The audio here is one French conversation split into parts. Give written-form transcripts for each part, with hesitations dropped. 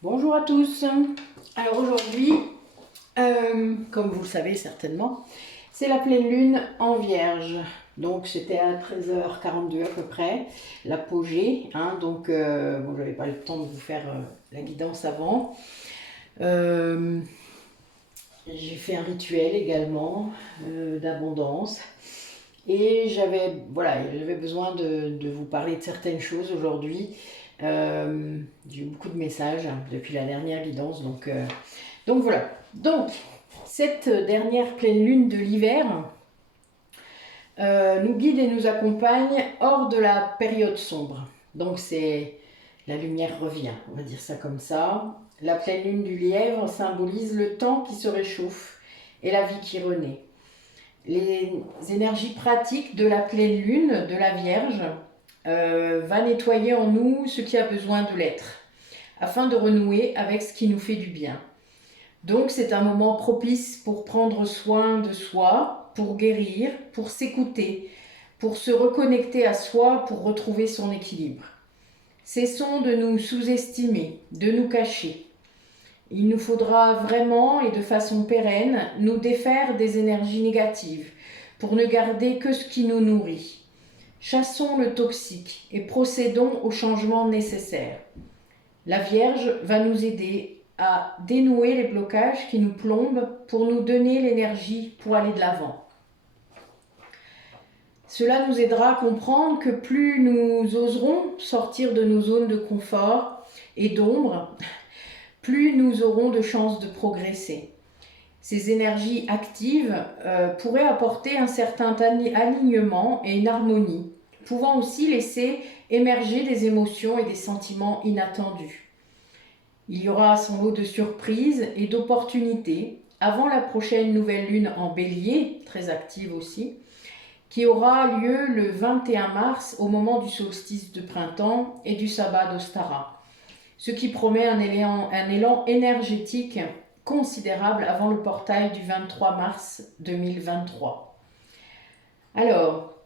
Bonjour à tous. Alors aujourd'hui, comme vous le savez certainement, c'est la pleine lune en Vierge. Donc c'était à 13h42 à peu près, l'apogée. Donc bon, j'avais pas le temps de vous faire la guidance avant. Euh, j'ai fait un rituel également d'abondance. Et j'avais besoin de vous parler de certaines choses aujourd'hui. J'ai eu beaucoup de messages depuis la dernière guidance, donc voilà. Donc, cette dernière pleine lune de l'hiver nous guide et nous accompagne hors de la période sombre. Donc la lumière revient, on va dire ça comme ça. La pleine lune du lièvre symbolise le temps qui se réchauffe et la vie qui renaît. Les énergies pratiques de la pleine lune, de la Vierge, va nettoyer en nous ce qui a besoin de l'être, afin de renouer avec ce qui nous fait du bien. Donc c'est un moment propice pour prendre soin de soi, pour guérir, pour s'écouter, pour se reconnecter à soi, pour retrouver son équilibre. Cessons de nous sous-estimer, de nous cacher. Il nous faudra vraiment et de façon pérenne nous défaire des énergies négatives pour ne garder que ce qui nous nourrit. Chassons le toxique et procédons aux changements nécessaires. La Vierge va nous aider à dénouer les blocages qui nous plombent pour nous donner l'énergie pour aller de l'avant. Cela nous aidera à comprendre que plus nous oserons sortir de nos zones de confort et d'ombre, plus nous aurons de chances de progresser. Ces énergies actives pourraient apporter un certain alignement et une harmonie, pouvant aussi laisser émerger des émotions et des sentiments inattendus. Il y aura son lot de surprises et d'opportunités avant la prochaine nouvelle lune en bélier, très active aussi, qui aura lieu le 21 mars au moment du solstice de printemps et du sabbat d'Ostara, ce qui promet un élan énergétique considérable avant le portail du 23 mars 2023. Alors,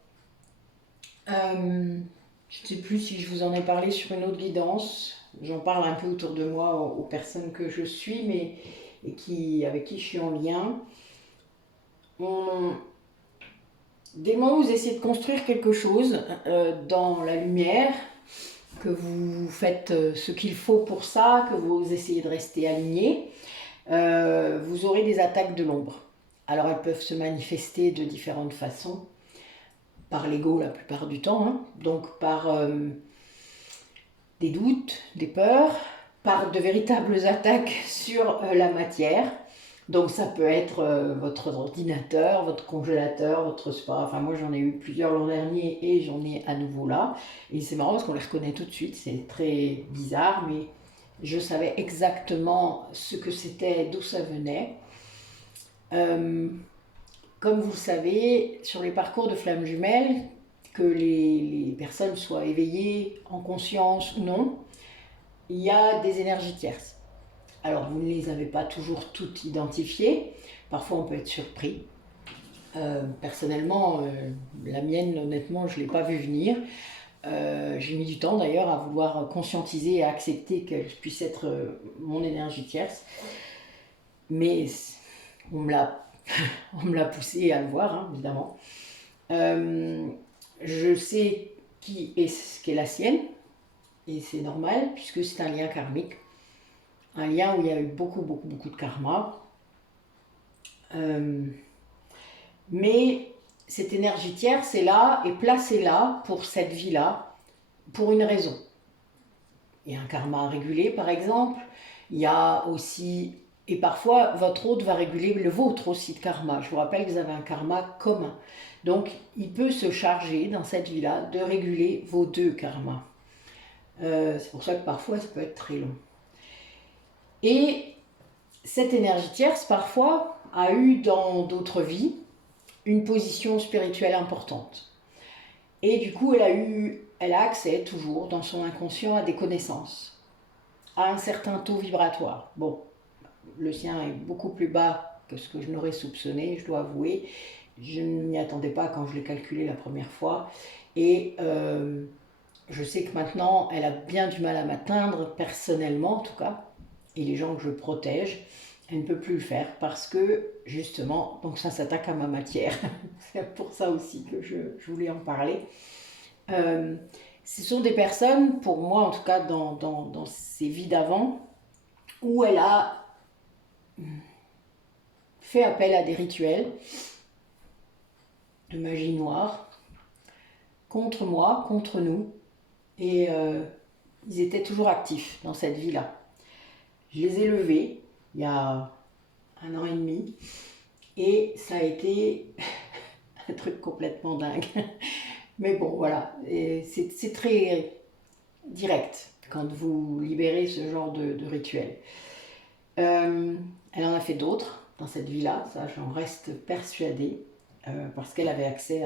je ne sais plus si je vous en ai parlé sur une autre guidance. J'en parle un peu autour de moi aux personnes que je suis, avec qui je suis en lien. Des moments où vous essayez de construire quelque chose dans la lumière, que vous faites ce qu'il faut pour ça, que vous essayez de rester aligné, vous aurez des attaques de l'ombre. Alors elles peuvent se manifester de différentes façons, par l'ego la plupart du temps, donc par des doutes, des peurs, par de véritables attaques sur la matière. Donc ça peut être votre ordinateur, votre congélateur, votre spa. Enfin moi j'en ai eu plusieurs l'an dernier et j'en ai à nouveau là. Et c'est marrant parce qu'on les reconnaît tout de suite, c'est très bizarre, mais je savais exactement ce que c'était, d'où ça venait. Comme vous le savez, sur les parcours de flammes jumelles, que les personnes soient éveillées, en conscience ou non, il y a des énergies tierces. Alors vous ne les avez pas toujours toutes identifiées, parfois on peut être surpris. Personnellement, la mienne, honnêtement, je ne l'ai pas vue venir. J'ai mis du temps d'ailleurs à vouloir conscientiser et à accepter qu'elle puisse être mon énergie tierce. Mais on me l'a, on me l'a poussé à le voir, évidemment. Je sais ce qu'est la sienne, et c'est normal, puisque c'est un lien karmique. Un lien où il y a eu beaucoup de karma. Mais cette énergie tierce est là, est placée là, pour cette vie-là, pour une raison. Il y a un karma à réguler, par exemple. Il y a aussi, et parfois, votre hôte va réguler le vôtre aussi de karma. Je vous rappelle que vous avez un karma commun. Donc, il peut se charger, dans cette vie-là, de réguler vos deux karmas. C'est pour ça que parfois, ça peut être très long. Et cette énergie tierce, parfois, a eu dans d'autres vies une position spirituelle importante. Et du coup, elle a accès toujours dans son inconscient à des connaissances, à un certain taux vibratoire. Bon, le sien est beaucoup plus bas que ce que je n'aurais soupçonné, je dois avouer. Je ne m'y attendais pas quand je l'ai calculé la première fois. Et je sais que maintenant, elle a bien du mal à m'atteindre, personnellement en tout cas. et les gens que je protège, elle ne peut plus le faire parce que justement, donc ça s'attaque à ma matière. C'est pour ça aussi que je voulais en parler. Ce sont des personnes, pour moi en tout cas dans ces vies d'avant, où elle a fait appel à des rituels de magie noire contre moi, contre nous, et ils étaient toujours actifs dans cette vie-là. Je les ai levés il y a 1 an et demi, et ça a été un truc complètement dingue. Mais bon, voilà, c'est très direct quand vous libérez ce genre de rituel. Elle en a fait d'autres dans cette vie-là, ça j'en reste persuadée, parce qu'elle avait accès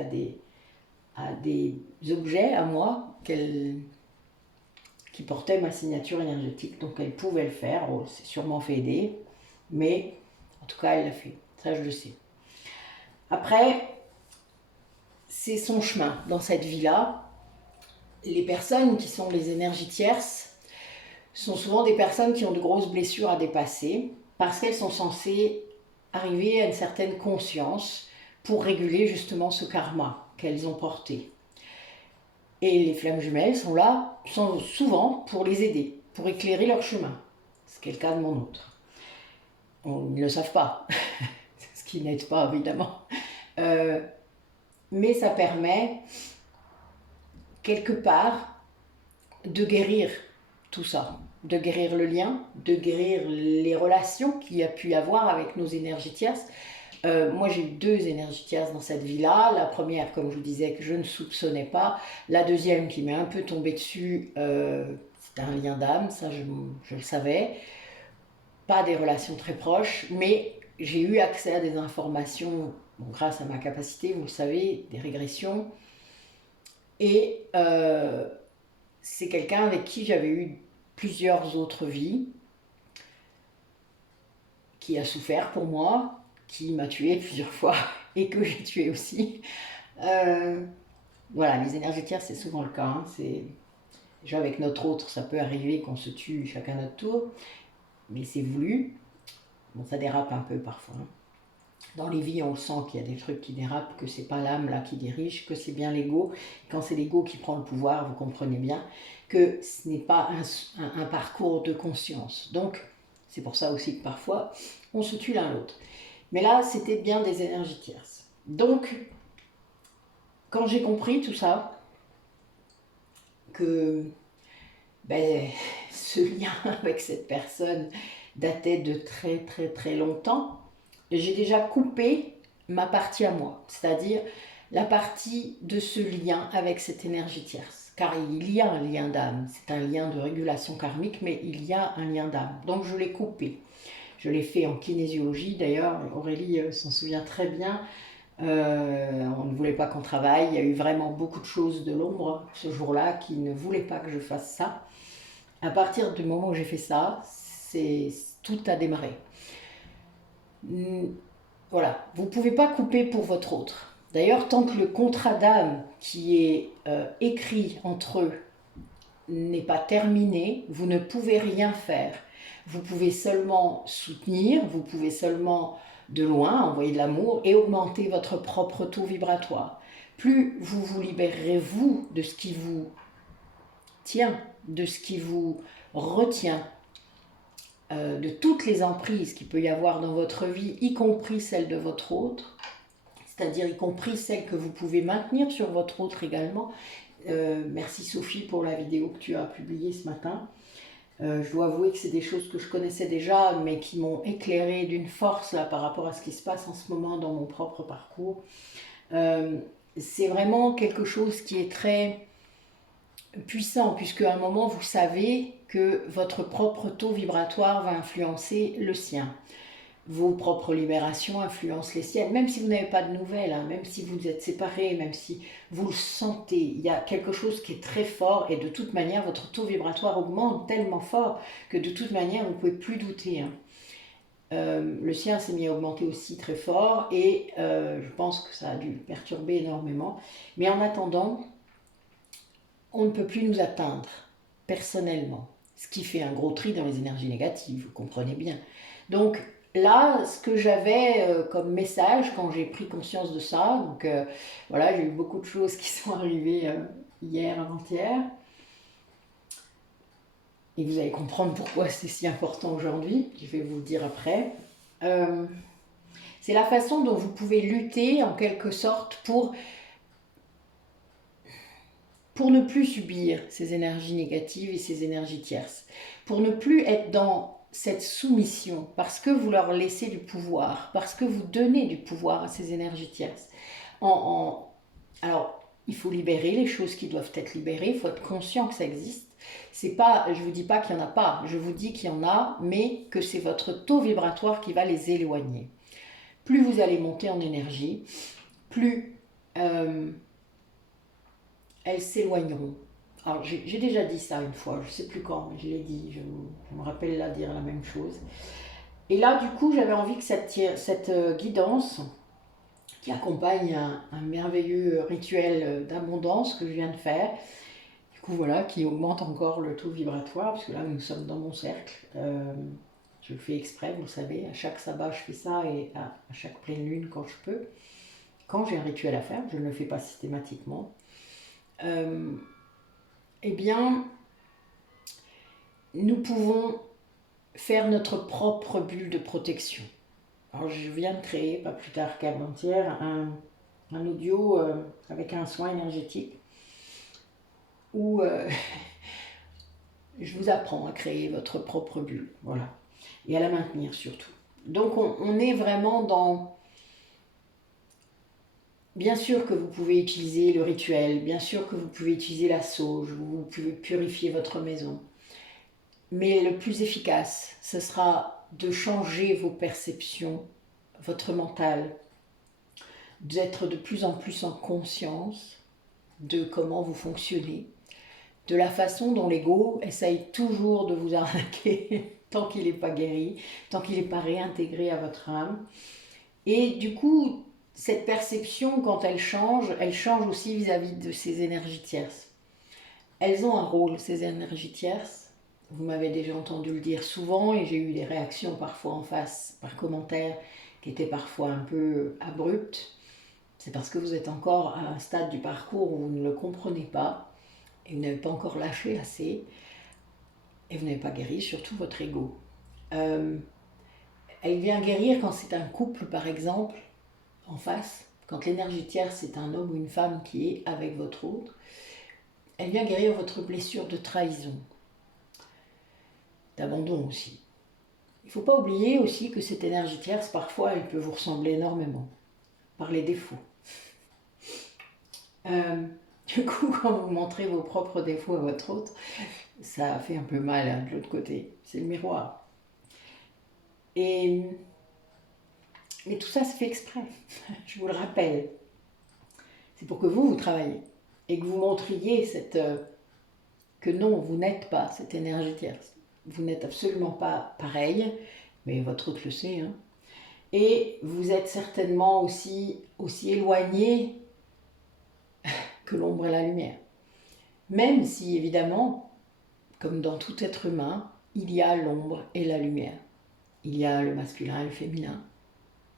à des objets à moi qui portaient ma signature énergétique, donc elle pouvait le faire. Oh, c'est sûrement fait aider, mais en tout cas elle l'a fait, ça je le sais. Après, c'est son chemin dans cette vie-là. Les personnes qui sont les énergies tierces sont souvent des personnes qui ont de grosses blessures à dépasser parce qu'elles sont censées arriver à une certaine conscience pour réguler justement ce karma qu'elles ont porté. Et les flammes jumelles sont là souvent pour les aider, pour éclairer leur chemin. Ce qui est le cas de mon autre. Ils ne le savent pas, ce qui n'aide pas évidemment. Mais ça permet quelque part de guérir tout ça, de guérir le lien, de guérir les relations qu'il y a pu y avoir avec nos énergies tierces. Moi j'ai eu 2 énergies tierces dans cette vie-là. La première, comme je vous disais, que je ne soupçonnais pas. La deuxième qui m'est un peu tombée dessus, c'était un lien d'âme, ça je le savais. Pas des relations très proches, mais j'ai eu accès à des informations, bon, grâce à ma capacité, vous le savez, des régressions. Et c'est quelqu'un avec qui j'avais eu plusieurs autres vies, qui a souffert pour moi, qui m'a tué plusieurs fois et que j'ai tué aussi. Voilà, les énergies tierces, c'est souvent le cas. Hein. Déjà avec notre autre, ça peut arriver qu'on se tue chacun à notre tour, mais c'est voulu. Bon, ça dérape un peu parfois. Hein. Dans les vies, on sent qu'il y a des trucs qui dérapent, que c'est pas l'âme là qui dirige, que c'est bien l'ego. Quand c'est l'ego qui prend le pouvoir, vous comprenez bien que ce n'est pas un parcours de conscience. Donc, c'est pour ça aussi que parfois, on se tue l'un l'autre. Mais là, c'était bien des énergies tierces. Donc, quand j'ai compris tout ça, que ce lien avec cette personne datait de très très très longtemps, j'ai déjà coupé ma partie à moi, c'est-à-dire la partie de ce lien avec cette énergie tierce. Car il y a un lien d'âme, c'est un lien de régulation karmique, mais il y a un lien d'âme. Donc je l'ai coupé. Je l'ai fait en kinésiologie, d'ailleurs, Aurélie s'en souvient très bien. On ne voulait pas qu'on travaille, il y a eu vraiment beaucoup de choses de l'ombre ce jour-là qui ne voulaient pas que je fasse ça. À partir du moment où j'ai fait ça, tout a démarré. Voilà, vous ne pouvez pas couper pour votre autre. D'ailleurs, tant que le contrat d'âme qui est écrit entre eux n'est pas terminé, vous ne pouvez rien faire. Vous pouvez seulement soutenir, vous pouvez seulement de loin envoyer de l'amour et augmenter votre propre taux vibratoire. Plus vous vous libérerez, vous, de ce qui vous tient, de ce qui vous retient, de toutes les emprises qu'il peut y avoir dans votre vie, y compris celle de votre autre, c'est-à-dire y compris celle que vous pouvez maintenir sur votre autre également. Merci Sophie pour la vidéo que tu as publiée ce matin. Je dois avouer que c'est des choses que je connaissais déjà, mais qui m'ont éclairée d'une force là, par rapport à ce qui se passe en ce moment dans mon propre parcours. C'est vraiment quelque chose qui est très puissant, puisque à un moment, vous savez que votre propre taux vibratoire va influencer le sien. Vos propres libérations influencent les siennes, même si vous n'avez pas de nouvelles, hein, même si vous êtes séparés, même si vous le sentez, il y a quelque chose qui est très fort et de toute manière, votre taux vibratoire augmente tellement fort que de toute manière, vous ne pouvez plus douter. Hein. Le sien s'est mis à augmenter aussi très fort et je pense que ça a dû perturber énormément. Mais en attendant, on ne peut plus nous atteindre personnellement. Ce qui fait un gros tri dans les énergies négatives, vous comprenez bien. Donc là, ce que j'avais comme message quand j'ai pris conscience de ça, donc voilà, j'ai eu beaucoup de choses qui sont arrivées hier, avant-hier. Et vous allez comprendre pourquoi c'est si important aujourd'hui, je vais vous le dire après. C'est la façon dont vous pouvez lutter en quelque sorte pour ne plus subir ces énergies négatives et ces énergies tierces, pour ne plus être dans cette soumission, parce que vous leur laissez du pouvoir, parce que vous donnez du pouvoir à ces énergies tierces. Alors, il faut libérer les choses qui doivent être libérées, il faut être conscient que ça existe. C'est pas, je ne vous dis pas qu'il n'y en a pas, je vous dis qu'il y en a, mais que c'est votre taux vibratoire qui va les éloigner. Plus vous allez monter en énergie, plus elles s'éloigneront. Alors, j'ai déjà dit ça une fois, je ne sais plus quand, mais je l'ai dit, je me rappelle là dire la même chose. Et là, du coup, j'avais envie que cette guidance qui accompagne un merveilleux rituel d'abondance que je viens de faire, du coup, voilà, qui augmente encore le taux vibratoire, parce que là, nous sommes dans mon cercle. Je le fais exprès, vous le savez, à chaque sabbat, je fais ça, et à chaque pleine lune, quand je peux. Quand j'ai un rituel à faire, je ne le fais pas systématiquement. Eh bien, nous pouvons faire notre propre bulle de protection. Alors, je viens de créer, pas plus tard qu'avant-hier, un audio avec un soin énergétique où je vous apprends à créer votre propre bulle, voilà, et à la maintenir surtout. Donc, on est vraiment dans... Bien sûr que vous pouvez utiliser le rituel, bien sûr que vous pouvez utiliser la sauge, vous pouvez purifier votre maison. Mais le plus efficace, ce sera de changer vos perceptions, votre mental, d'être de plus en plus en conscience de comment vous fonctionnez, de la façon dont l'ego essaye toujours de vous arnaquer tant qu'il n'est pas guéri, tant qu'il n'est pas réintégré à votre âme. Et du coup, cette perception, quand elle change aussi vis-à-vis de ces énergies tierces. Elles ont un rôle, ces énergies tierces. Vous m'avez déjà entendu le dire souvent et j'ai eu des réactions parfois en face, par commentaires, qui étaient parfois un peu abruptes. C'est parce que vous êtes encore à un stade du parcours où vous ne le comprenez pas et vous n'avez pas encore lâché assez et vous n'avez pas guéri, surtout votre ego. Elle vient guérir quand c'est un couple, par exemple, en face, quand l'énergie tierce c'est un homme ou une femme qui est avec votre autre. Elle vient guérir votre blessure de trahison, d'abandon aussi. Il ne faut pas oublier aussi que cette énergie tierce, parfois, elle peut vous ressembler énormément, par les défauts. Du coup, quand vous montrez vos propres défauts à votre autre, ça fait un peu mal hein, de l'autre côté. C'est le miroir. Mais tout ça se fait exprès, je vous le rappelle. C'est pour que vous travaillez et que vous montriez que non, vous n'êtes pas cette énergie tierce. Vous n'êtes absolument pas pareil, mais votre autre le sait. Hein. Et vous êtes certainement aussi éloigné que l'ombre et la lumière. Même si, évidemment, comme dans tout être humain, il y a l'ombre et la lumière. Il y a le masculin et le féminin,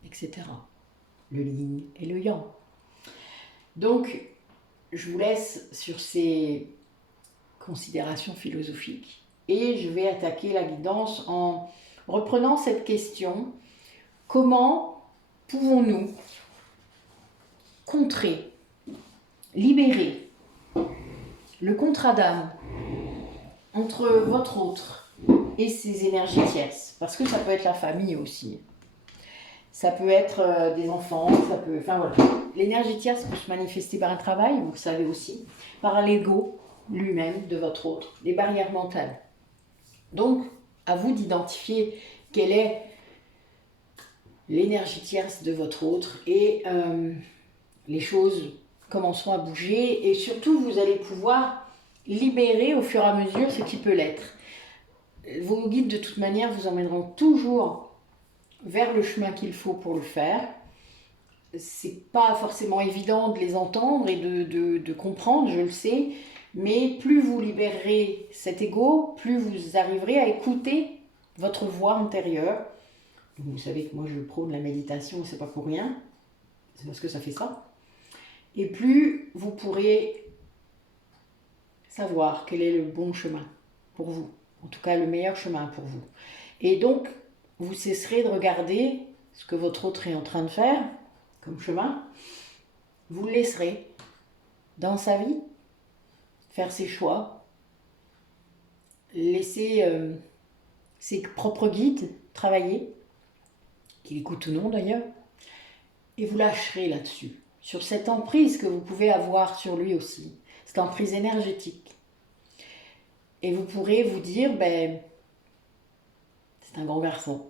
etc. Le yin et le yang. Donc, je vous laisse sur ces considérations philosophiques et je vais attaquer la guidance en reprenant cette question: comment pouvons-nous contrer, libérer le contrat d'âme entre votre autre et ses énergies tierces? Parce que ça peut être la famille aussi. Ça peut être des enfants, enfin voilà. L'énergie tierce peut se manifester par un travail, vous le savez aussi, par l'ego lui-même de votre autre, les barrières mentales. Donc, à vous d'identifier quelle est l'énergie tierce de votre autre et les choses commenceront à bouger et surtout vous allez pouvoir libérer au fur et à mesure ce qui peut l'être. Vos guides de toute manière vous emmèneront toujours vers le chemin qu'il faut pour le faire. C'est pas forcément évident de les entendre et de comprendre, je le sais, Mais plus vous libérerez cet ego, plus vous arriverez à écouter votre voix intérieure. Donc vous savez que moi je prône la méditation, c'est pas pour rien, c'est parce que ça fait ça. Et plus vous pourrez savoir quel est le bon chemin pour vous, en tout cas le meilleur chemin pour vous. Et donc, vous cesserez de regarder ce que votre autre est en train de faire comme chemin, vous le laisserez dans sa vie, faire ses choix, laisser ses propres guides travailler, qu'il écoute ou non d'ailleurs, et vous lâcherez là-dessus, sur cette emprise que vous pouvez avoir sur lui aussi, cette emprise énergétique. Et vous pourrez vous dire, ben, c'est un grand garçon.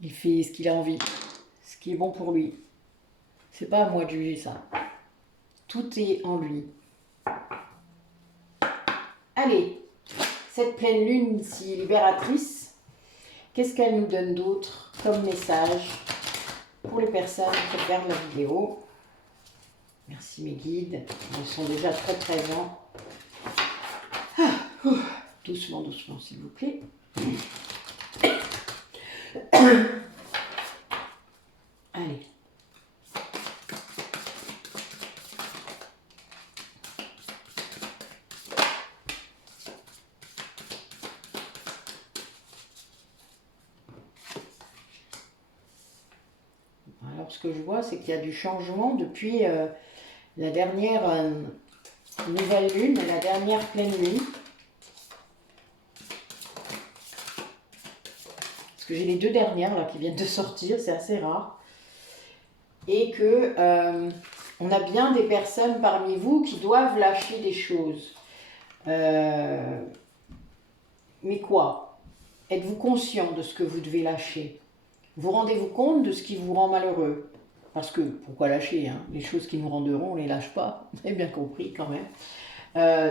Il fait ce qu'il a envie, ce qui est bon pour lui. C'est pas à moi de juger ça. Tout est en lui. Allez, cette pleine lune si libératrice, qu'est-ce qu'elle nous donne d'autre comme message pour les personnes qui regardent la vidéo? Merci mes guides, ils sont déjà très présents. Doucement, doucement s'il vous plaît. Allez. Alors ce que je vois, c'est qu'il y a du changement depuis la dernière nouvelle lune, la dernière pleine lune. Parce que j'ai les deux dernières là qui viennent de sortir, c'est assez rare. Et que on a bien des personnes parmi vous qui doivent lâcher des choses. Mais quoi? Êtes-vous conscient de ce que vous devez lâcher? Vous rendez-vous compte de ce qui vous rend malheureux? Parce que, pourquoi lâcher hein? Les choses qui nous rendront, on ne les lâche pas. Vous avez bien compris quand même.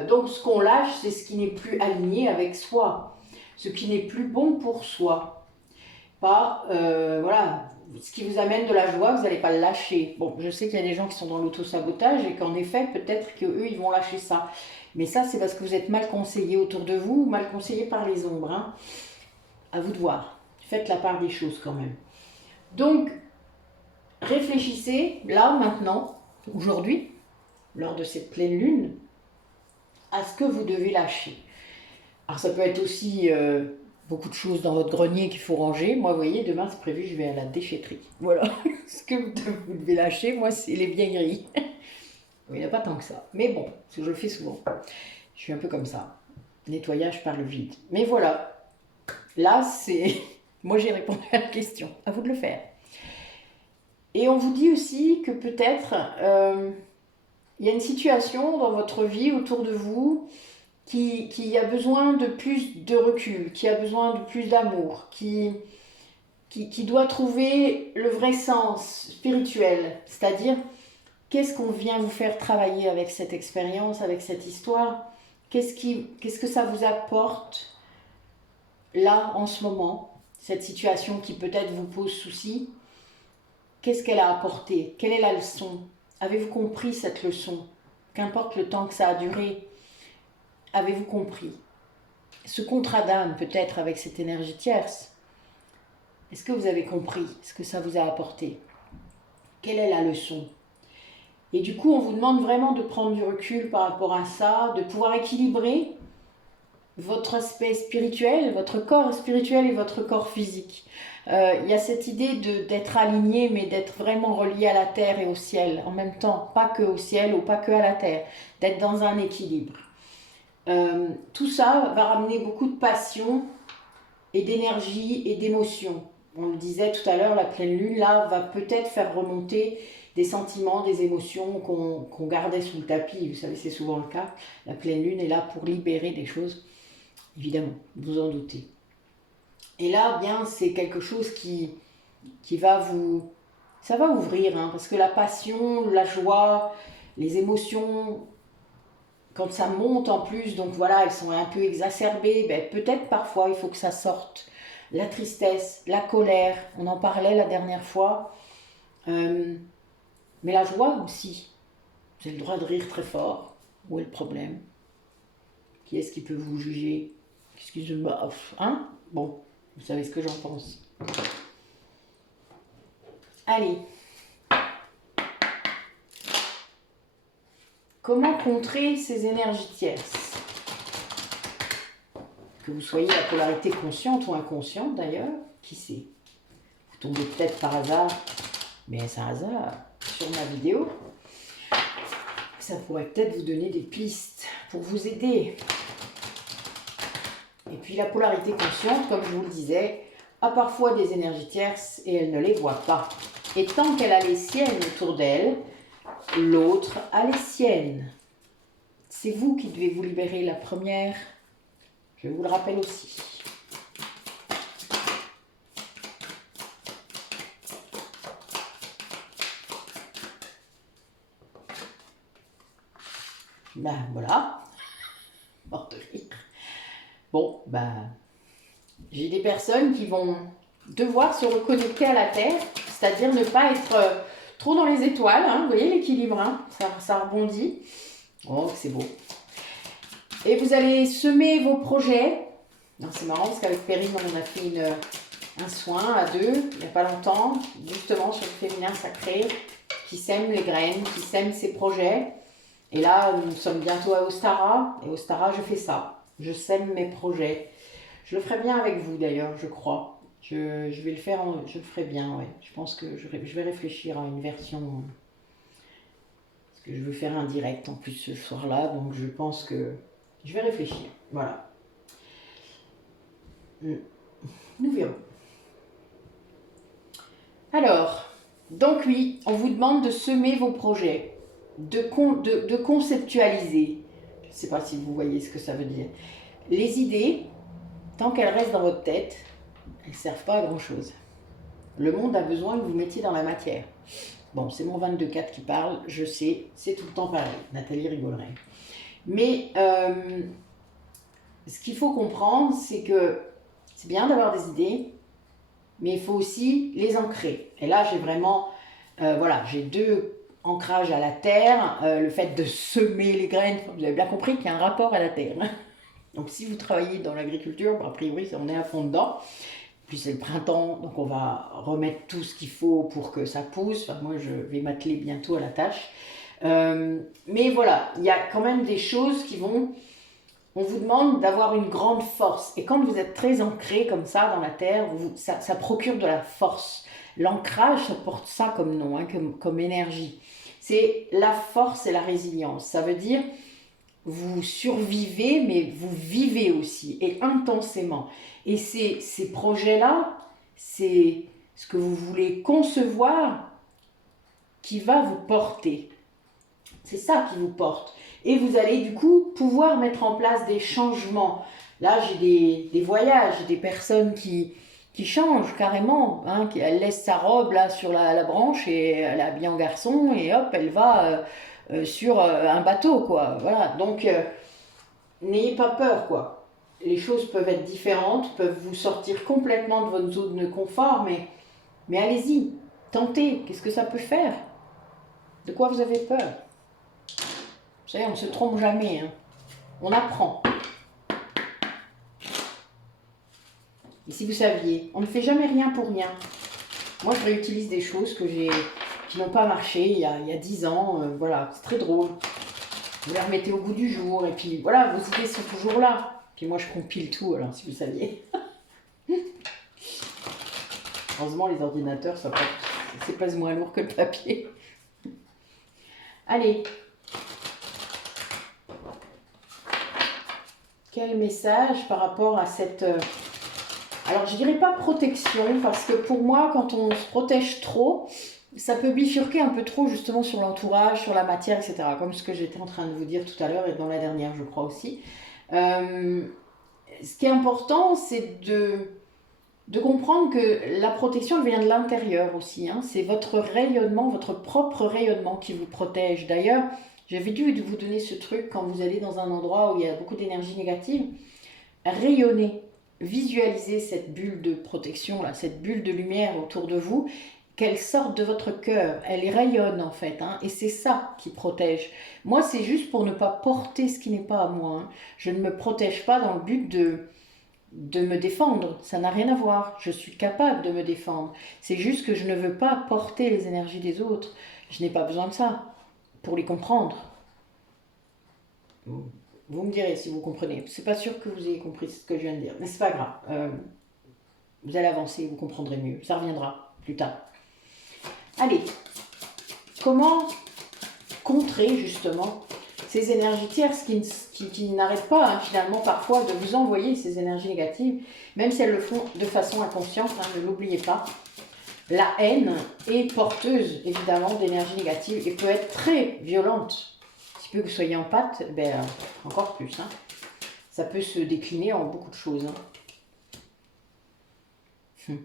Donc ce qu'on lâche, c'est ce qui n'est plus aligné avec soi. Ce qui n'est plus bon pour soi. Pas, voilà, ce qui vous amène de la joie, vous n'allez pas le lâcher. Bon, je sais qu'il y a des gens qui sont dans l'auto-sabotage et qu'en effet, peut-être qu'eux, ils vont lâcher ça. Mais ça, c'est parce que vous êtes mal conseillé autour de vous ou mal conseillé par les ombres. Hein. À vous de voir. Faites la part des choses quand même. Donc, réfléchissez, là, maintenant, aujourd'hui, lors de cette pleine lune, à ce que vous devez lâcher. Alors, ça peut être aussi beaucoup de choses dans votre grenier qu'il faut ranger. Moi, vous voyez, demain, c'est prévu, je vais à la déchetterie. Voilà. Ce que vous devez lâcher, moi, c'est les vieilleries. Il n'y en a pas tant que ça. Mais bon, parce que je le fais souvent. Je suis un peu comme ça. Nettoyage par le vide. Mais voilà. Là, c'est... Moi, j'ai répondu à la question. À vous de le faire. Et on vous dit aussi que peut-être il y a une situation dans votre vie autour de vous qui a besoin de plus de recul, qui a besoin de plus d'amour, qui doit trouver le vrai sens spirituel. C'est-à-dire, qu'est-ce qu'on vient vous faire travailler avec cette expérience, avec cette histoire? Qu'est-ce que ça vous apporte là, en ce moment? Cette situation qui peut-être vous pose souci? Qu'est-ce qu'elle a apporté? Quelle est la leçon? Avez-vous compris cette leçon? Qu'importe le temps que ça a duré, avez-vous compris? Ce contrat d'âme peut-être avec cette énergie tierce, est-ce que vous avez compris ce que ça vous a apporté? Quelle est la leçon? Et du coup, on vous demande vraiment de prendre du recul par rapport à ça, de pouvoir équilibrer votre aspect spirituel, votre corps spirituel et votre corps physique. Il y a cette idée d'être aligné, mais d'être vraiment relié à la terre et au ciel en même temps, pas que au ciel ou pas que à la terre, d'être dans un équilibre. Tout ça va ramener beaucoup de passion et d'énergie et d'émotion. On le disait tout à l'heure, la pleine lune là va peut-être faire remonter des sentiments, des émotions qu'on gardait sous le tapis. Vous savez, c'est souvent le cas. La pleine lune est là pour libérer des choses, évidemment, vous en doutez. Et là, bien, c'est quelque chose qui va vous... Ça va ouvrir, hein, parce que la passion, la joie, les émotions, quand ça monte en plus, donc voilà, elles sont un peu exacerbées, ben, peut-être parfois il faut que ça sorte. La tristesse, la colère, on en parlait la dernière fois. Mais la joie aussi. Vous avez le droit de rire très fort. Où est le problème? Qui est-ce qui peut vous juger? Excusez-moi, hein? Bon, vous savez ce que j'en pense. Allez. Comment contrer ces énergies tierces? Que vous soyez à polarité consciente ou inconsciente d'ailleurs, qui sait? Vous tombez peut-être par hasard, mais c'est un hasard, sur ma vidéo. Ça pourrait peut-être vous donner des pistes pour vous aider. Et puis la polarité consciente, comme je vous le disais, a parfois des énergies tierces et elle ne les voit pas. Et tant qu'elle a les siennes autour d'elle, l'autre a les siennes. C'est vous qui devez vous libérer la première. Je vous le rappelle aussi. Ben voilà. Mort de rire. Bon, ben, j'ai des personnes qui vont devoir se reconnecter à la Terre, c'est-à-dire ne pas être trop dans les étoiles. Hein, vous voyez l'équilibre, hein, ça rebondit. Oh, c'est beau. Et vous allez semer vos projets. C'est marrant parce qu'avec Perrine, on a fait un soin à deux, il n'y a pas longtemps, justement sur le féminin sacré, qui sème les graines, qui sème ses projets. Et là, nous sommes bientôt à Ostara. Et Ostara, je fais ça. Je sème mes projets. Je le ferai bien avec vous d'ailleurs, je crois. Je vais le faire, je le ferai bien, ouais. Je pense que je vais réfléchir à une version. Parce que je veux faire un direct en plus ce soir-là. Donc je pense que je vais réfléchir. Voilà. Nous verrons. Alors, donc oui, on vous demande de semer vos projets, de conceptualiser. Je ne sais pas si vous voyez ce que ça veut dire. Les idées, tant qu'elles restent dans votre tête, elles ne servent pas à grand-chose. Le monde a besoin que vous mettiez dans la matière. Bon, c'est mon 22-4 qui parle, je sais, c'est tout le temps pareil. Nathalie rigolerait. Mais ce qu'il faut comprendre, c'est que c'est bien d'avoir des idées, mais il faut aussi les ancrer. Et là, j'ai vraiment, voilà, j'ai deux ancrages à la terre. Le fait de semer les graines, vous avez bien compris qu'il y a un rapport à la terre. Donc si vous travaillez dans l'agriculture, a priori, on est à fond dedans. Puis c'est le printemps, donc on va remettre tout ce qu'il faut pour que ça pousse. Enfin, moi, je vais m'atteler bientôt à la tâche. Mais voilà, il y a quand même des choses qui vont... On vous demande d'avoir une grande force. Et quand vous êtes très ancré comme ça dans la terre, ça procure de la force. L'ancrage, ça porte ça comme nom, hein, comme énergie. C'est la force et la résilience. Ça veut dire vous survivez, mais vous vivez aussi, et intensément. Et ces projets-là, c'est ce que vous voulez concevoir qui va vous porter. C'est ça qui vous porte. Et vous allez du coup pouvoir mettre en place des changements. Là, j'ai des voyages, des personnes qui changent carrément. Hein, elle laisse sa robe là sur la branche et elle est habillée en garçon et hop, elle va sur un bateau, quoi. Voilà. Donc, n'ayez pas peur, quoi. Les choses peuvent être différentes, peuvent vous sortir complètement de votre zone de confort, mais allez-y, tentez. Qu'est-ce que ça peut faire? De quoi vous avez peur? Vous savez, on ne se trompe jamais. Hein. On apprend. Et si vous saviez, on ne fait jamais rien pour rien. Moi, je réutilise des choses qui n'ont pas marché il y a 10 ans. Voilà, c'est très drôle. Vous les remettez au goût du jour. Et puis, voilà, vos idées sont toujours là. Puis moi, je compile tout, alors, si vous saviez. Heureusement, les ordinateurs, c'est pas moins lourd que le papier. Allez. Quel message par rapport à cette... Alors, je dirais pas protection, parce que pour moi, quand on se protège trop, ça peut bifurquer un peu trop justement sur l'entourage, sur la matière, etc. Comme ce que j'étais en train de vous dire tout à l'heure et dans la dernière, je crois aussi. Ce qui est important, c'est de comprendre que la protection elle vient de l'intérieur aussi. Hein. C'est votre rayonnement, votre propre rayonnement qui vous protège. D'ailleurs, j'avais dû vous donner ce truc quand vous allez dans un endroit où il y a beaucoup d'énergie négative. Rayonnez, visualisez cette bulle de protection, là, cette bulle de lumière autour de vous. qu'elles sortent de votre cœur, elles rayonnent en fait, hein, et c'est ça qui protège. Moi, c'est juste pour ne pas porter ce qui n'est pas à moi, hein. Je ne me protège pas dans le but de me défendre, ça n'a rien à voir. Je suis capable de me défendre. C'est juste que je ne veux pas porter les énergies des autres. Je n'ai pas besoin de ça pour les comprendre. Vous me direz si vous comprenez. C'est pas sûr que vous ayez compris ce que je viens de dire, mais c'est pas grave. Vous allez avancer, vous comprendrez mieux. Ça reviendra plus tard. Allez, comment contrer justement ces énergies tierces qui n'arrêtent pas hein, finalement parfois de vous envoyer ces énergies négatives, même si elles le font de façon inconsciente, hein, ne l'oubliez pas. La haine est porteuse évidemment d'énergie négative et peut être très violente. Si peu que vous soyez en pâte, ben, encore plus. Hein. Ça peut se décliner en beaucoup de choses. Hein. C'est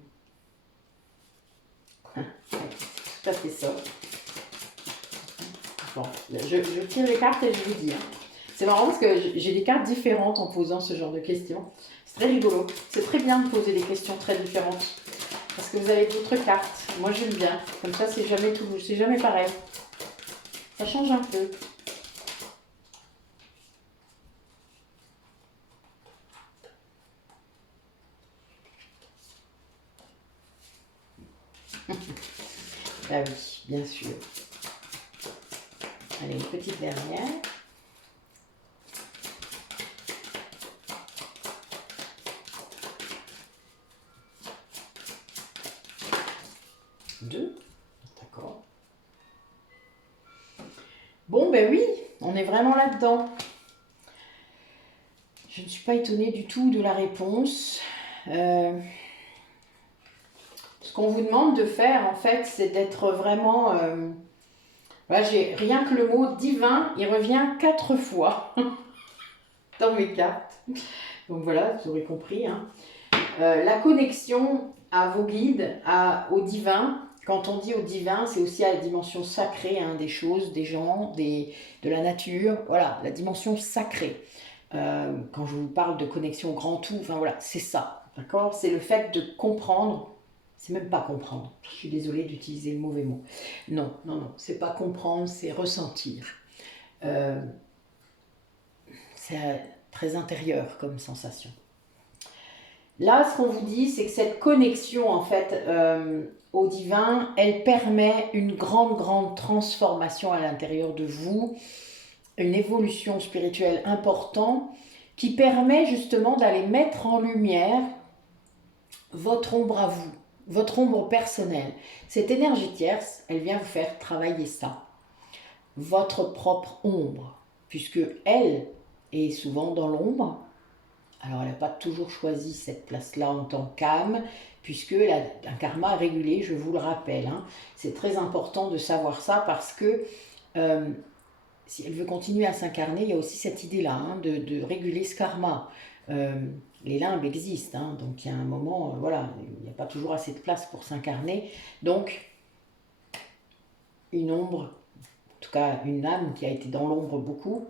tout à fait ça. Bon, je tire les cartes et je vous dis. Hein. C'est marrant parce que j'ai des cartes différentes en posant ce genre de questions. C'est très rigolo. C'est très bien de poser des questions très différentes. Parce que vous avez d'autres cartes. Moi j'aime bien. Comme ça c'est jamais pareil. Ça change un peu. Ah oui, bien sûr. Allez, une petite dernière. Deux. D'accord. Bon, ben oui, on est vraiment là-dedans. Je ne suis pas étonnée du tout de la réponse. Ce qu'on vous demande de faire, en fait, c'est d'être vraiment... Voilà, rien que le mot divin, il revient 4 fois dans mes cartes. Donc voilà, vous aurez compris. Hein. La connexion à vos guides, au divin. Quand on dit au divin, c'est aussi à la dimension sacrée hein, des choses, des gens, de la nature. Voilà, la dimension sacrée. Quand je vous parle de connexion au grand tout, enfin voilà, c'est ça. D'accord ? C'est le fait de comprendre. C'est même pas comprendre. Je suis désolée d'utiliser le mauvais mot. Non, non, non. C'est pas comprendre, c'est ressentir. C'est très intérieur comme sensation. Là, ce qu'on vous dit, c'est que cette connexion, en fait, au divin, elle permet une grande, grande transformation à l'intérieur de vous, une évolution spirituelle importante qui permet justement d'aller mettre en lumière votre ombre à vous, votre ombre personnelle. Cette énergie tierce, elle vient vous faire travailler ça, votre propre ombre, puisque elle est souvent dans l'ombre. Alors elle n'a pas toujours choisi cette place-là en tant qu'âme, puisqu'elle a un karma régulé, je vous le rappelle. Hein. C'est très important de savoir ça parce que si elle veut continuer à s'incarner, il y a aussi cette idée-là hein, de réguler ce karma. Les limbes existent, hein, donc il y a un moment, voilà, il n'y a pas toujours assez de place pour s'incarner. Donc, une ombre, en tout cas une âme qui a été dans l'ombre beaucoup,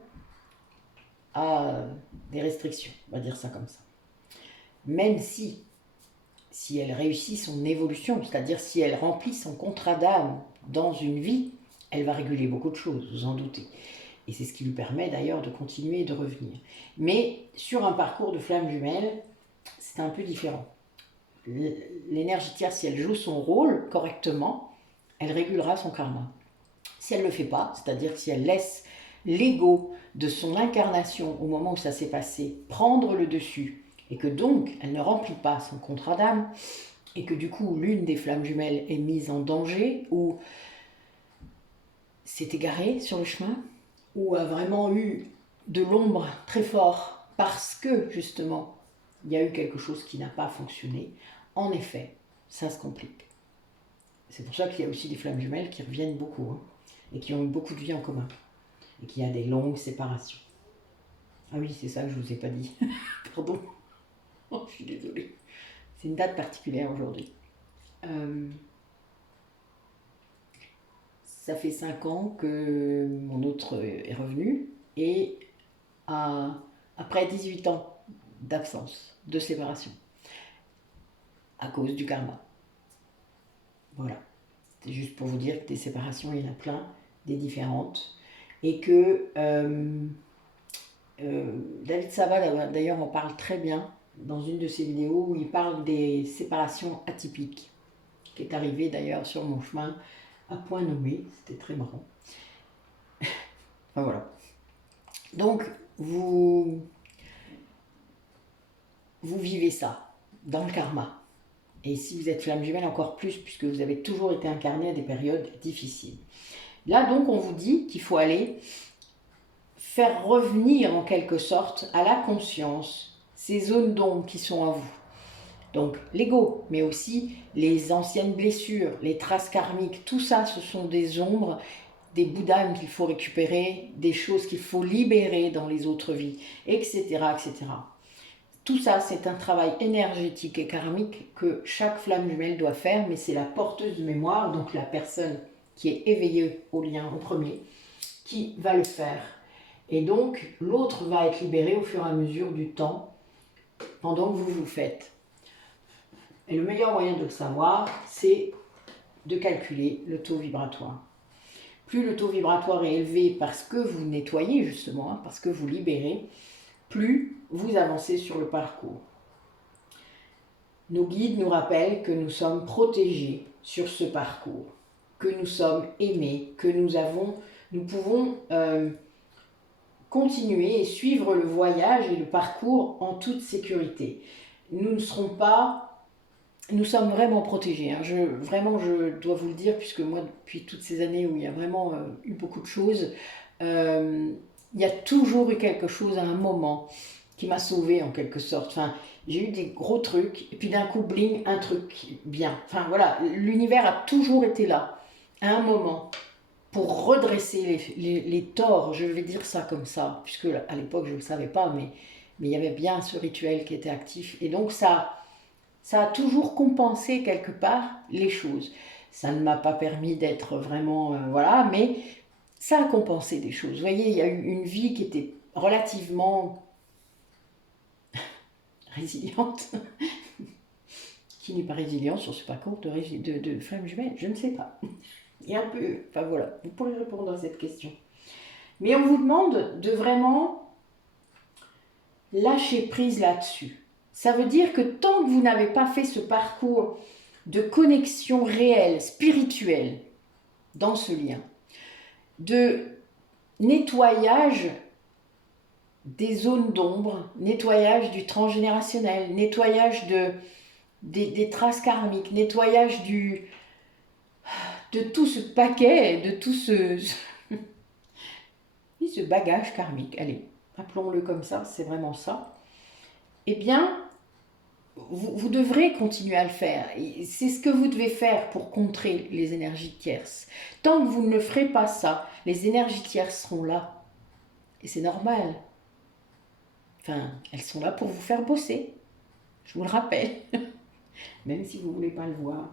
a des restrictions, on va dire ça comme ça. Même si elle réussit son évolution, c'est-à-dire si elle remplit son contrat d'âme dans une vie, elle va réguler beaucoup de choses, vous en doutez. Et c'est ce qui lui permet d'ailleurs de continuer et de revenir. Mais sur un parcours de flamme jumelle, c'est un peu différent. L'énergie tierce, si elle joue son rôle correctement, elle régulera son karma. Si elle ne le fait pas, c'est-à-dire si elle laisse l'ego de son incarnation au moment où ça s'est passé prendre le dessus, et que donc elle ne remplit pas son contrat d'âme, et que du coup l'une des flammes jumelles est mise en danger, ou s'est égarée sur le chemin, ou a vraiment eu de l'ombre très fort parce que justement il y a eu quelque chose qui n'a pas fonctionné, en effet, ça se complique. C'est pour ça qu'il y a aussi des flammes jumelles qui reviennent beaucoup hein, et qui ont eu beaucoup de vie en commun et qu'il y a des longues séparations. Ah oui, c'est ça que je ne vous ai pas dit. Pardon. Oh, je suis désolée. C'est une date particulière aujourd'hui. Ça fait 5 ans que mon autre est revenu et après 18 ans d'absence, de séparation, à cause du karma. Voilà. C'est juste pour vous dire que des séparations, il y en a plein, des différentes. Et que David Saval, d'ailleurs, en parle très bien dans une de ses vidéos où il parle des séparations atypiques, qui est arrivé d'ailleurs sur mon chemin à point nommé. C'était très marrant. Enfin voilà. Donc, vous vivez ça dans le karma. Et si vous êtes flamme jumelle, encore plus, puisque vous avez toujours été incarné à des périodes difficiles. Là, donc, on vous dit qu'il faut aller faire revenir, en quelque sorte, à la conscience ces zones d'ombre qui sont à vous. Donc, l'ego, mais aussi les anciennes blessures, les traces karmiques, tout ça, ce sont des ombres, des bouddhas qu'il faut récupérer, des choses qu'il faut libérer dans les autres vies, etc., etc. Tout ça, c'est un travail énergétique et karmique que chaque flamme jumelle doit faire, mais c'est la porteuse de mémoire, donc la personne qui est éveillée au lien en premier, qui va le faire. Et donc, l'autre va être libéré au fur et à mesure du temps, pendant que vous vous faites. Et le meilleur moyen de le savoir, c'est de calculer le taux vibratoire. Plus le taux vibratoire est élevé parce que vous nettoyez justement, parce que vous libérez, plus vous avancez sur le parcours. Nos guides nous rappellent que nous sommes protégés sur ce parcours, que nous sommes aimés, que nous pouvons continuer et suivre le voyage et le parcours en toute sécurité. Nous sommes vraiment protégés. Hein. Je dois vous le dire, puisque moi, depuis toutes ces années où il y a vraiment eu beaucoup de choses, il y a toujours eu quelque chose à un moment qui m'a sauvée en quelque sorte. Enfin, j'ai eu des gros trucs, et puis d'un coup, bling, un truc bien. Enfin voilà, l'univers a toujours été là, à un moment, pour redresser les torts, je vais dire ça comme ça, puisque à l'époque, je ne le savais pas, mais il y avait bien ce rituel qui était actif. Et donc, ça a toujours compensé quelque part les choses. Ça ne m'a pas permis d'être vraiment, voilà, mais ça a compensé des choses. Vous voyez, il y a eu une vie qui était relativement résiliente, qui n'est pas résiliente sur ce parcours de flamme jumelle, je ne sais pas. Il y a un peu, enfin voilà, vous pourrez répondre à cette question. Mais on vous demande de vraiment lâcher prise là-dessus. Ça veut dire que tant que vous n'avez pas fait ce parcours de connexion réelle, spirituelle, dans ce lien, de nettoyage des zones d'ombre, nettoyage du transgénérationnel, nettoyage des traces karmiques, nettoyage de tout ce paquet, de tout ce bagage karmique, allez, appelons-le comme ça, c'est vraiment ça, eh bien, vous devrez continuer à le faire. C'est ce que vous devez faire pour contrer les énergies tierces. Tant que vous ne ferez pas ça, les énergies tierces seront là. Et c'est normal. Enfin, elles sont là pour vous faire bosser. Je vous le rappelle. Même si vous ne voulez pas le voir.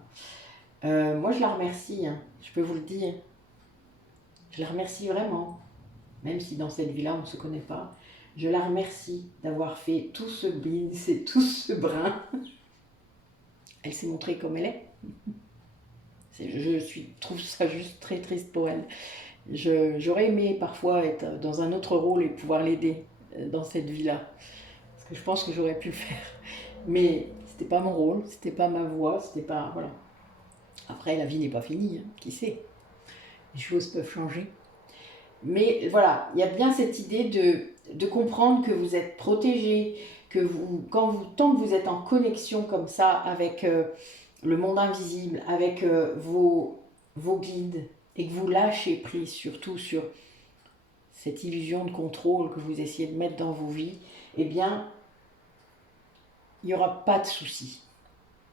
Moi, je la remercie. Hein. Je peux vous le dire. Je la remercie vraiment. Même si dans cette vie-là, on ne se connaît pas. Je la remercie d'avoir fait tout ce bins et tout ce brin. Elle s'est montrée comme elle est. Trouve ça juste très triste pour elle. J'aurais aimé parfois être dans un autre rôle et pouvoir l'aider dans cette vie-là. Parce que je pense que j'aurais pu le faire. Mais c'était pas mon rôle, c'était pas ma voix, c'était pas... Voilà. Après, la vie n'est pas finie, hein, qui sait. Les choses peuvent changer. Mais voilà, il y a bien cette idée de comprendre que vous êtes protégé, que tant que vous êtes en connexion comme ça avec le monde invisible, avec vos guides, et que vous lâchez prise surtout sur cette illusion de contrôle que vous essayez de mettre dans vos vies, eh bien, il n'y aura pas de souci.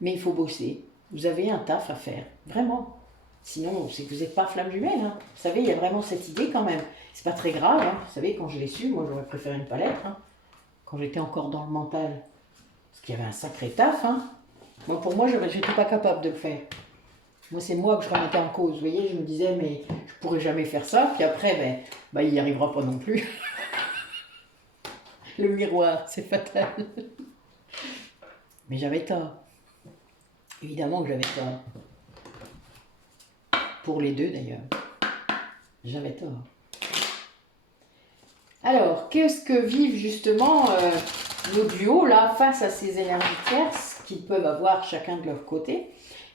Mais il faut bosser. Vous avez un taf à faire, vraiment. Sinon, c'est que vous n'êtes pas flamme jumelle. Hein. Vous savez, il y a vraiment cette idée quand même. C'est pas très grave. Hein. Vous savez, quand je l'ai su, moi, j'aurais préféré ne pas l'être. Hein. Quand j'étais encore dans le mental. Parce qu'il y avait un sacré taf. Hein. Moi, pour moi, je n'étais pas capable de le faire. Moi, c'est moi que je remettais en cause. Vous voyez, je me disais, mais je pourrais jamais faire ça. Puis après, il n'y arrivera pas non plus. Le miroir, c'est fatal. Mais j'avais tort. Évidemment que j'avais tort. Pour les deux d'ailleurs. J'avais tort. Alors, qu'est-ce que vivent justement nos duos là face à ces énergies tierces qu'ils peuvent avoir chacun de leur côté?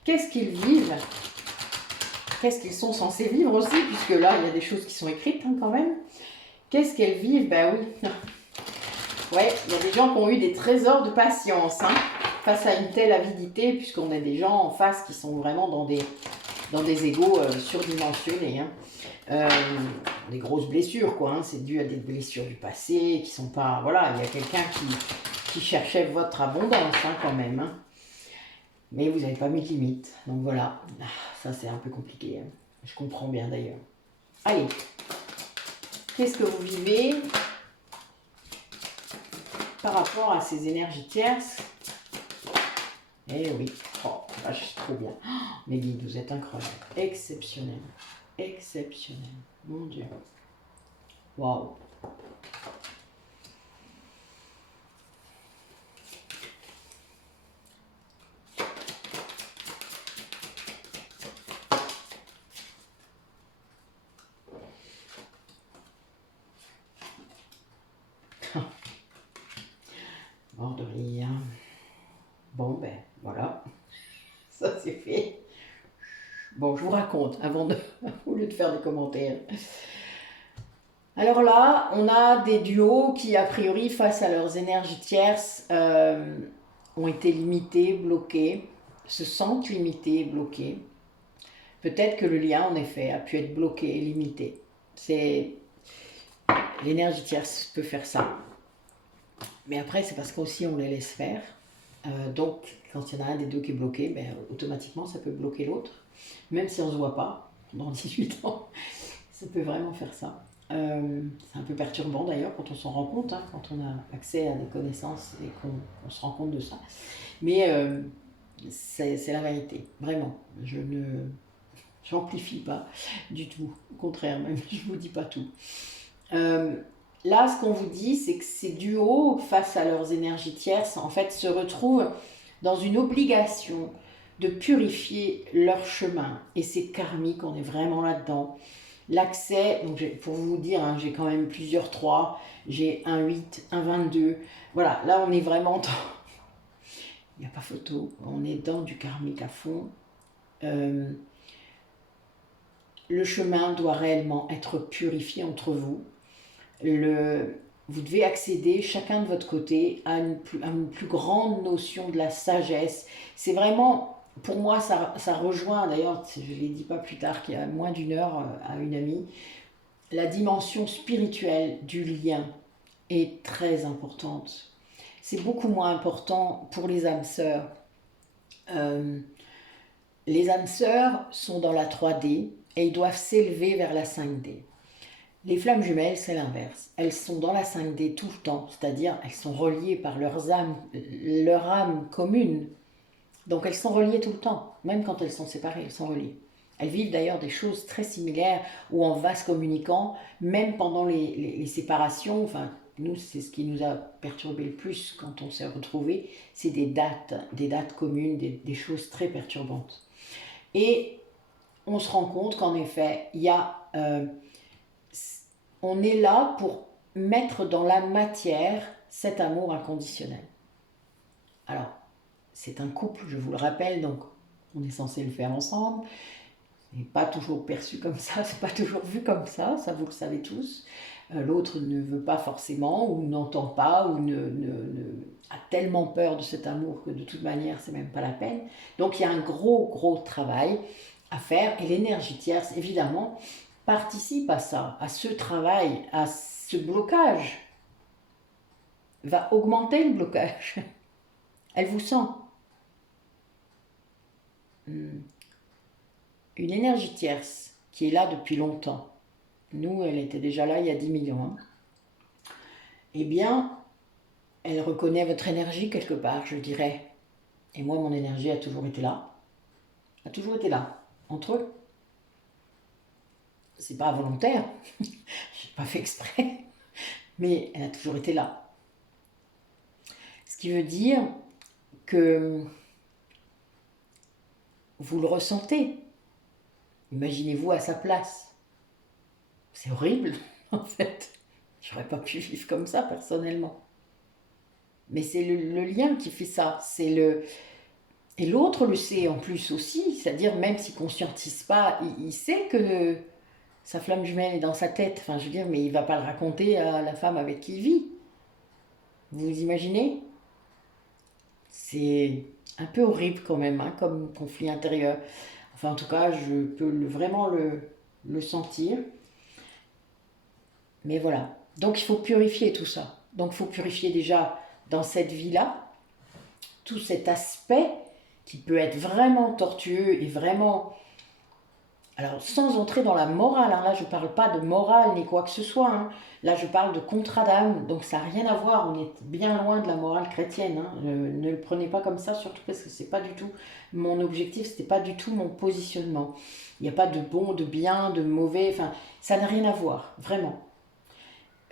Qu'est-ce qu'ils vivent? Qu'est-ce qu'ils sont censés vivre aussi? Puisque là, il y a des choses qui sont écrites hein, quand même. Qu'est-ce qu'elles vivent? Ben oui. Ouais, il y a des gens qui ont eu des trésors de patience hein, face à une telle avidité, puisqu'on a des gens en face qui sont vraiment dans des égos surdimensionnés. Hein. Des grosses blessures, quoi. Hein. C'est dû à des blessures du passé qui sont pas. Voilà, il y a quelqu'un qui cherchait votre abondance hein, quand même. Hein. Mais vous n'avez pas mis de limite. Donc voilà, ça c'est un peu compliqué. Hein. Je comprends bien d'ailleurs. Allez, qu'est-ce que vous vivez par rapport à ces énergies tierces? Eh oui, oh, vache, trop bien. Oh, mes guides, vous êtes incroyables, exceptionnels, exceptionnels, mon Dieu. Waouh. Mort de rire. Bon, ben, voilà. Ça, c'est fait. Bon, je vous raconte, au lieu de faire des commentaires. Alors là, on a des duos qui, a priori, face à leurs énergies tierces, ont été limités, bloqués, se sentent limités, bloqués. Peut-être que le lien, en effet, a pu être bloqué, limité. L'énergie tierce peut faire ça. Mais après, c'est parce qu'aussi on les laisse faire. Donc, quand il y en a un des deux qui est bloqué, ben, automatiquement, ça peut bloquer l'autre. Même si on ne se voit pas, dans 18 ans, ça peut vraiment faire ça. C'est un peu perturbant d'ailleurs quand on s'en rend compte, hein, quand on a accès à des connaissances et qu'on se rend compte de ça. Mais c'est la vérité, vraiment. Je ne j'amplifie pas du tout, au contraire, même je ne vous dis pas tout. Là, ce qu'on vous dit, c'est que ces duos, face à leurs énergies tierces, en fait, se retrouvent dans une obligation de purifier leur chemin. Et c'est karmique, on est vraiment là-dedans. L'accès, donc pour vous dire, hein, j'ai quand même plusieurs 3, j'ai un 8, un 22. Voilà, là on est vraiment dans... Il n'y a pas photo, on est dans du karmique à fond. Le chemin doit réellement être purifié entre vous. Vous devez accéder chacun de votre côté à une plus grande notion de la sagesse. C'est vraiment, pour moi, ça rejoint, d'ailleurs, je ne l'ai dit pas plus tard qu'il y a moins d'une heure à une amie, la dimension spirituelle du lien est très importante. C'est beaucoup moins important pour les âmes sœurs. Les âmes sœurs sont dans la 3D et ils doivent s'élever vers la 5D. Les flammes jumelles, c'est l'inverse. Elles sont dans la 5D tout le temps, c'est-à-dire elles sont reliées par leur âme commune. Donc elles sont reliées tout le temps, même quand elles sont séparées, elles sont reliées. Elles vivent d'ailleurs des choses très similaires ou en vase communicant, même pendant les séparations. Enfin, nous, c'est ce qui nous a perturbé le plus quand on s'est retrouvés, c'est des dates communes, des choses très perturbantes. Et on se rend compte qu'en effet, on est là pour mettre dans la matière cet amour inconditionnel. Alors, c'est un couple, je vous le rappelle, donc on est censé le faire ensemble. Ce n'est pas toujours perçu comme ça, c'est pas toujours vu comme ça vous le savez tous. L'autre ne veut pas forcément, ou n'entend pas, ou a tellement peur de cet amour que de toute manière, c'est même pas la peine. Donc il y a un gros travail à faire, et l'énergie tierce, évidemment, participe à ça, à ce travail, à ce blocage. Va augmenter le blocage. Elle vous sent. Une énergie tierce qui est là depuis longtemps. Nous, elle était déjà là il y a 10 millions. Hein. Eh bien, elle reconnaît votre énergie quelque part, je dirais. Et moi, mon énergie a toujours été là. A toujours été là. Entre eux. C'est pas volontaire. J'ai pas fait exprès. Mais elle a toujours été là. Ce qui veut dire que vous le ressentez. Imaginez-vous à sa place. C'est horrible, en fait. J'aurais pas pu vivre comme ça, personnellement. Mais c'est le lien qui fait ça. Et l'autre le sait en plus aussi. C'est-à-dire, même s'il ne conscientise pas, il sait que sa flamme jumelle est dans sa tête. Enfin, je veux dire, mais il ne va pas le raconter à la femme avec qui il vit. Vous vous imaginez? C'est un peu horrible quand même, hein, comme conflit intérieur. Enfin, en tout cas, je peux vraiment le sentir. Mais voilà. Donc, il faut purifier tout ça. Donc, il faut purifier déjà dans cette vie-là tout cet aspect qui peut être vraiment tortueux et vraiment... Alors, sans entrer dans la morale, hein, là je ne parle pas de morale ni quoi que ce soit, hein. Là je parle de contrat d'âme, donc ça n'a rien à voir, on est bien loin de la morale chrétienne, hein. Ne le prenez pas comme ça, surtout parce que c'est pas du tout mon objectif, c'était pas du tout mon positionnement. Il n'y a pas de bon, de bien, de mauvais, enfin ça n'a rien à voir, vraiment.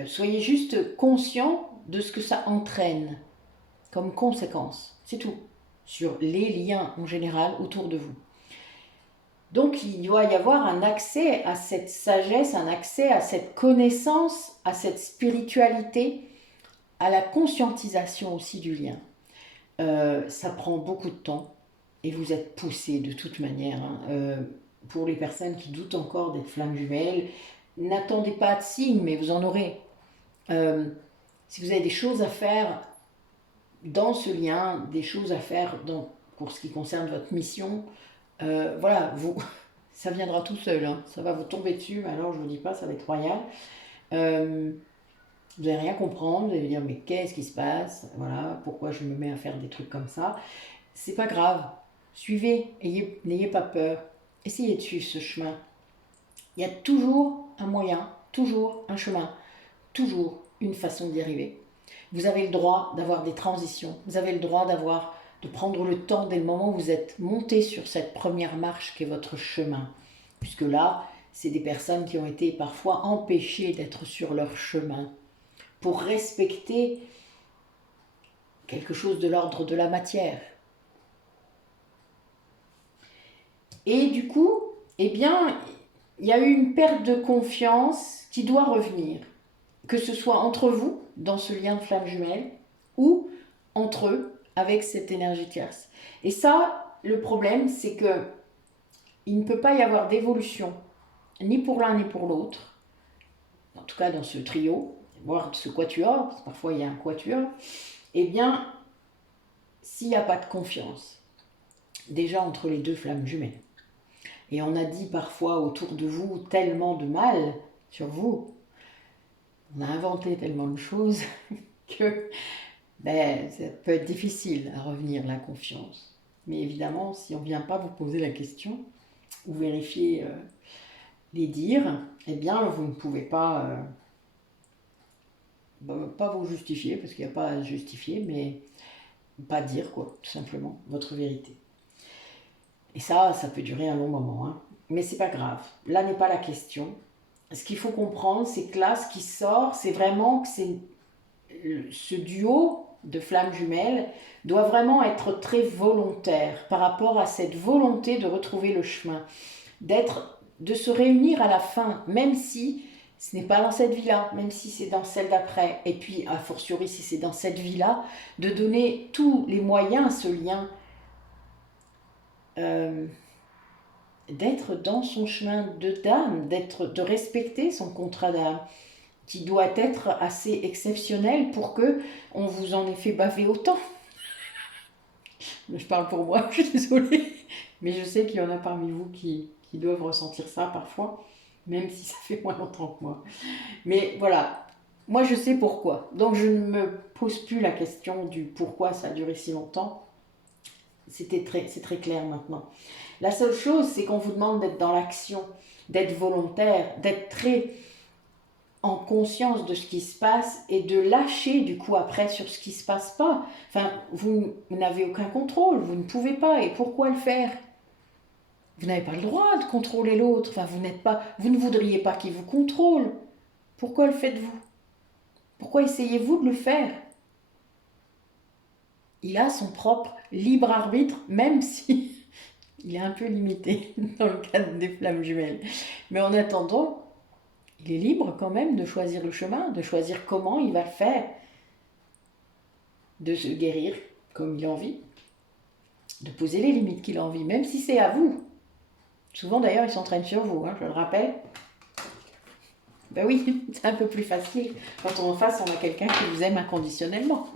Soyez juste conscient de ce que ça entraîne comme conséquence, c'est tout, sur les liens en général autour de vous. Donc il doit y avoir un accès à cette sagesse, un accès à cette connaissance, à cette spiritualité, à la conscientisation aussi du lien. Ça prend beaucoup de temps et vous êtes poussé de toute manière, hein. Pour les personnes qui doutent encore d'être flammes jumelles, n'attendez pas de signes, mais vous en aurez. Si vous avez des choses à faire dans ce lien, des choses à faire pour ce qui concerne votre mission, voilà, ça viendra tout seul, hein. Ça va vous tomber dessus, mais alors je vous dis pas, ça va être royal. Vous n'allez rien comprendre, vous allez dire mais qu'est-ce qui se passe, voilà, pourquoi je me mets à faire des trucs comme ça. C'est pas grave, suivez, n'ayez pas peur, essayez de suivre ce chemin. Il y a toujours un moyen, toujours un chemin, toujours une façon d'y arriver. Vous avez le droit d'avoir des transitions, vous avez le droit de prendre le temps dès le moment où vous êtes monté sur cette première marche qui est votre chemin. Puisque là, c'est des personnes qui ont été parfois empêchées d'être sur leur chemin pour respecter quelque chose de l'ordre de la matière. Et du coup, eh bien, il y a eu une perte de confiance qui doit revenir. Que ce soit entre vous, dans ce lien de flamme jumelle, ou entre eux, avec cette énergie tierce. Et ça, le problème, c'est que il ne peut pas y avoir d'évolution, ni pour l'un ni pour l'autre, en tout cas dans ce trio, voire ce quatuor, parce que parfois il y a un quatuor, eh bien, s'il n'y a pas de confiance, déjà entre les deux flammes jumelles, et on a dit parfois autour de vous tellement de mal sur vous, on a inventé tellement de choses que ça peut être difficile à revenir, la confiance. Mais évidemment, si on ne vient pas vous poser la question ou vérifier les dires, eh bien, vous ne pouvez pas, pas vous justifier, parce qu'il n'y a pas à justifier, mais pas dire, quoi, tout simplement, votre vérité. Et ça peut durer un long moment, hein. Mais c'est pas grave. Là n'est pas la question. Ce qu'il faut comprendre, c'est que là, ce qui sort, c'est vraiment que ce duo de flammes jumelles doit vraiment être très volontaire par rapport à cette volonté de retrouver le chemin, de se réunir à la fin, même si ce n'est pas dans cette vie-là, même si c'est dans celle d'après, et puis a fortiori si c'est dans cette vie-là, de donner tous les moyens à ce lien, d'être dans son chemin d'âme, de respecter son contrat d'âme, qui doit être assez exceptionnel pour que on vous en ait fait baver autant. Je parle pour moi, je suis désolée, mais je sais qu'il y en a parmi vous qui doivent ressentir ça parfois, même si ça fait moins longtemps que moi. Mais voilà, moi je sais pourquoi, donc je ne me pose plus la question du pourquoi ça a duré si longtemps. C'est très clair maintenant. La seule chose, c'est qu'on vous demande d'être dans l'action, d'être volontaire, d'être très en conscience de ce qui se passe et de lâcher du coup après sur ce qui ne se passe pas. Enfin, vous n'avez aucun contrôle, vous ne pouvez pas, et pourquoi le faire? Vous n'avez pas le droit de contrôler l'autre, enfin, vous ne voudriez pas qu'il vous contrôle. Pourquoi le faites-vous? Pourquoi essayez-vous de le faire? Il a son propre libre arbitre, même si Il est un peu limité dans le cadre des flammes jumelles. Mais en attendant, il est libre quand même de choisir le chemin, de choisir comment il va le faire, de se guérir comme il a envie, de poser les limites qu'il a envie, même si c'est à vous. Souvent d'ailleurs, il s'entraîne sur vous, hein, je le rappelle. Ben oui, c'est un peu plus facile quand en face on a quelqu'un qui vous aime inconditionnellement.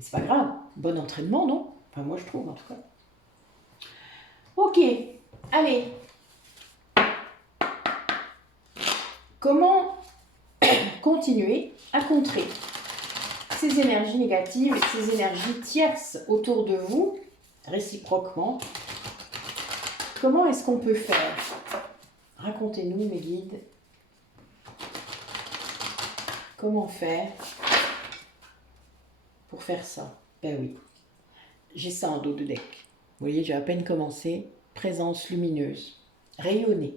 C'est pas grave, bon entraînement, non? Enfin, moi je trouve en tout cas. Ok, allez. Comment continuer à contrer ces énergies négatives, ces énergies tierces autour de vous, réciproquement? Comment est-ce qu'on peut faire? Racontez-nous, mes guides. Comment faire pour faire ça? Ben oui, j'ai ça en dos de deck. Vous voyez, j'ai à peine commencé. Présence lumineuse. Rayonnez.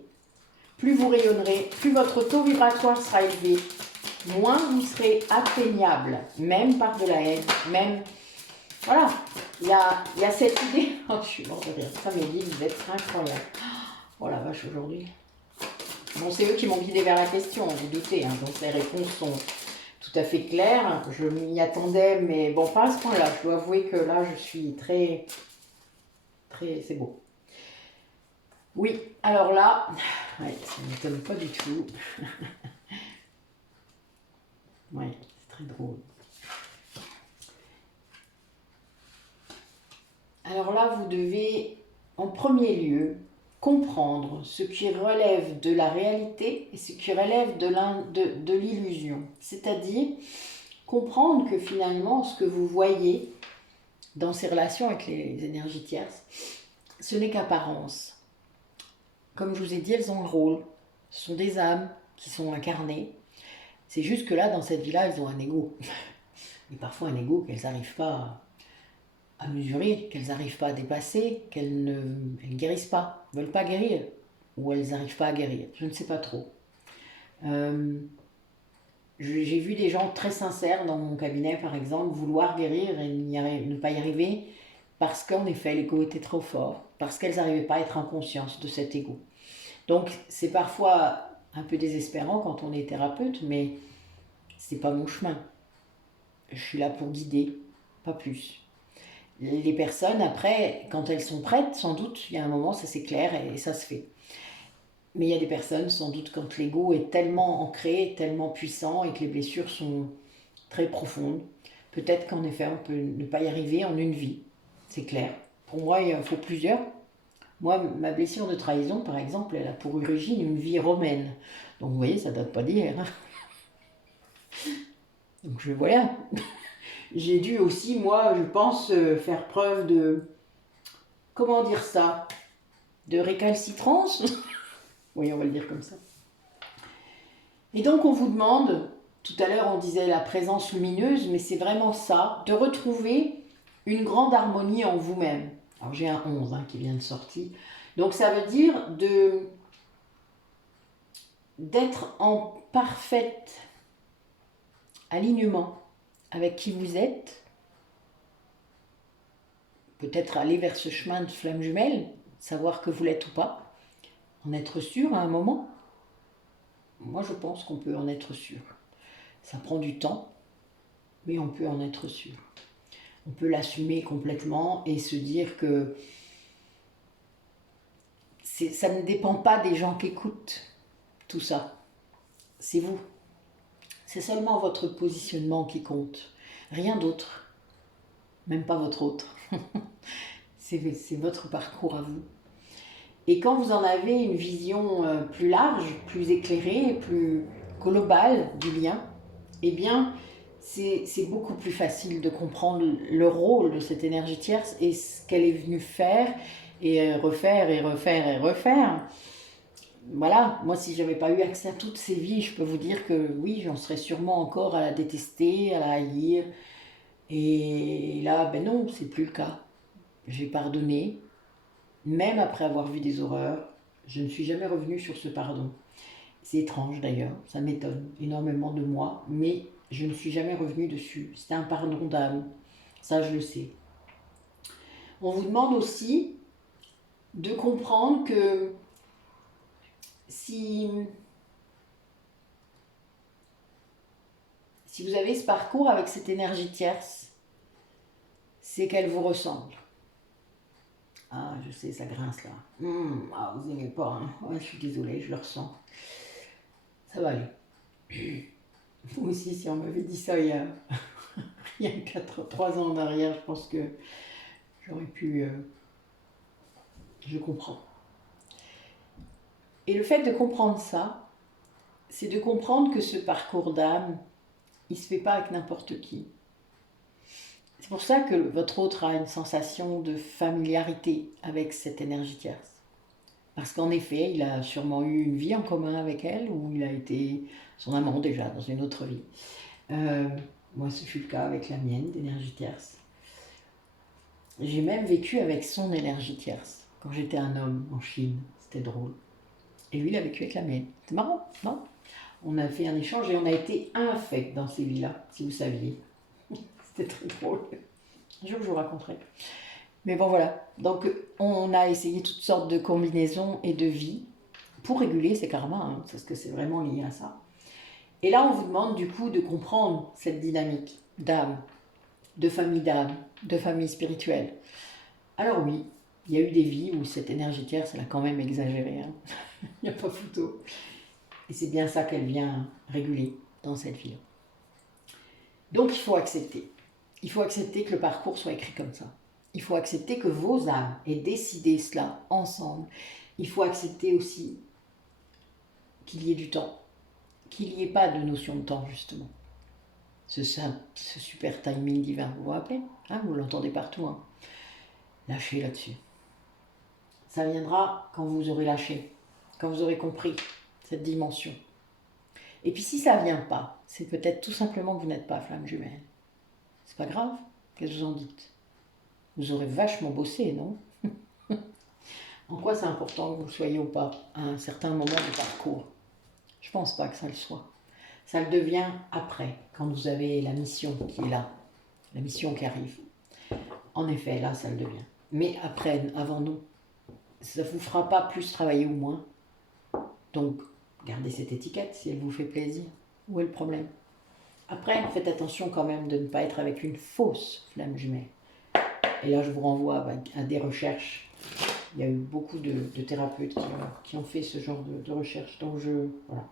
Plus vous rayonnerez, plus votre taux vibratoire sera élevé, moins vous serez atteignable, même par de la haine, même... Voilà, il y a cette idée... Oh, je suis morte de rire. Ça, mes guides, vous êtes incroyables. Oh la vache, aujourd'hui. Bon, c'est eux qui m'ont guidé vers la question, vous doutez, hein, donc les réponses sont tout à fait claires. Je m'y attendais, mais bon, pas à ce point-là. Je dois avouer que là, je suis très... c'est beau. Oui, alors là, ouais, ça ne m'étonne pas du tout. Ouais, c'est très drôle. Alors là, vous devez, en premier lieu, comprendre ce qui relève de la réalité et ce qui relève de l'illusion. C'est-à-dire comprendre que finalement, ce que vous voyez dans ces relations avec les énergies tierces, ce n'est qu'apparence. Comme je vous ai dit, elles ont un rôle. Ce sont des âmes qui sont incarnées. C'est juste que là, dans cette vie-là, elles ont un ego. Et parfois un ego qu'elles n'arrivent pas à mesurer, qu'elles n'arrivent pas à dépasser, qu'elles ne guérissent pas, ne veulent pas guérir, ou elles n'arrivent pas à guérir. Je ne sais pas trop. J'ai vu des gens très sincères dans mon cabinet, par exemple, vouloir guérir et ne pas y arriver parce qu'en effet, l'ego était trop fort, parce qu'elles n'arrivaient pas à être en conscience de cet ego. Donc, c'est parfois un peu désespérant quand on est thérapeute, mais c'est pas mon chemin. Je suis là pour guider, pas plus. Les personnes, après, quand elles sont prêtes, sans doute, il y a un moment, ça s'éclaire et ça se fait. Mais il y a des personnes, sans doute, quand l'ego est tellement ancré, tellement puissant et que les blessures sont très profondes, peut-être qu'en effet, on peut ne pas y arriver en une vie. C'est clair. Pour moi, il en faut plusieurs. Moi, ma blessure de trahison, par exemple, elle a pour origine une vie romaine. Donc, vous voyez, ça date pas d'hier. Hein. Donc, voilà. J'ai dû aussi, moi, je pense, faire preuve de... Comment dire ça? De récalcitrance. Oui, on va le dire comme ça. Et donc, on vous demande, tout à l'heure, on disait la présence lumineuse, mais c'est vraiment ça, de retrouver une grande harmonie en vous-même. Alors, j'ai un 11 hein, qui vient de sortir. Donc, ça veut dire d'être en parfait alignement avec qui vous êtes. Peut-être aller vers ce chemin de flamme jumelle, savoir que vous l'êtes ou pas, en être sûr à un moment. Moi, je pense qu'on peut en être sûr. Ça prend du temps, mais on peut en être sûr. On peut l'assumer complètement et se dire que ça ne dépend pas des gens qui écoutent tout ça. C'est vous. C'est seulement votre positionnement qui compte. Rien d'autre. Même pas votre autre. C'est votre parcours à vous. Et quand vous en avez une vision plus large, plus éclairée, plus globale du lien, eh bien, c'est beaucoup plus facile de comprendre le rôle de cette énergie tierce et ce qu'elle est venue faire et refaire et refaire et refaire. Voilà, moi si j'avais pas eu accès à toutes ces vies, je peux vous dire que oui, j'en serais sûrement encore à la détester, à la haïr. Et là, ben non, c'est plus le cas. J'ai pardonné, même après avoir vu des horreurs, je ne suis jamais revenue sur ce pardon. C'est étrange d'ailleurs, ça m'étonne énormément de moi, mais je ne suis jamais revenue dessus. C'est un pardon d'âme, ça je le sais. On vous demande aussi de comprendre que si vous avez ce parcours avec cette énergie tierce, c'est qu'elle vous ressemble. Ah, je sais, ça grince là. Ah, vous n'aimez pas, hein. Ouais, je suis désolée, je le ressens. Ça va aller. Moi aussi, si on m'avait dit ça il y a 3 ans en arrière, je pense que j'aurais pu... je comprends. Et le fait de comprendre ça, c'est de comprendre que ce parcours d'âme, il ne se fait pas avec n'importe qui. C'est pour ça que votre autre a une sensation de familiarité avec cette énergie tierce. Parce qu'en effet, il a sûrement eu une vie en commun avec elle, ou il a été son amant déjà dans une autre vie. Moi, ce fut le cas avec la mienne, d'énergie tierce. J'ai même vécu avec son énergie tierce, quand j'étais un homme en Chine. C'était drôle. Et lui, il a vécu avec la mienne. C'est marrant, non? On a fait un échange et on a été infects dans ces vies-là, si vous saviez. C'était très drôle. Un jour, je vous raconterai. Mais bon, voilà. Donc, on a essayé toutes sortes de combinaisons et de vies pour réguler ces karmas, hein, parce que c'est vraiment lié à ça. Et là, on vous demande du coup de comprendre cette dynamique d'âme, de famille spirituelle. Alors oui, il y a eu des vies où cette énergie tierce, elle a quand même exagéré. Hein. Il n'y a pas photo. Et c'est bien ça qu'elle vient réguler dans cette vie-là. Donc il faut accepter. Il faut accepter que le parcours soit écrit comme ça. Il faut accepter que vos âmes aient décidé cela ensemble. Il faut accepter aussi qu'il y ait du temps. Qu'il n'y ait pas de notion de temps, justement. Ce super timing divin, vous vous rappelez, hein, vous l'entendez partout. Hein. Lâchez là-dessus. Ça viendra quand vous aurez lâché, quand vous aurez compris cette dimension. Et puis si ça ne vient pas, c'est peut-être tout simplement que vous n'êtes pas flamme jumelle. C'est pas grave, qu'est-ce que vous en dites? Vous aurez vachement bossé, non? En quoi c'est important que vous soyez ou pas à un certain moment du parcours? Je pense pas que ça le soit. Ça le devient après, quand vous avez la mission qui est là, la mission qui arrive. En effet, là, ça le devient. Mais après, avant nous, ça ne vous fera pas plus travailler ou moins. Donc, gardez cette étiquette si elle vous fait plaisir. Où est le problème? Après, faites attention quand même de ne pas être avec une fausse flamme jumelle. Et là, je vous renvoie à des recherches. Il y a eu beaucoup de thérapeutes qui ont fait ce genre de recherche. Donc, voilà.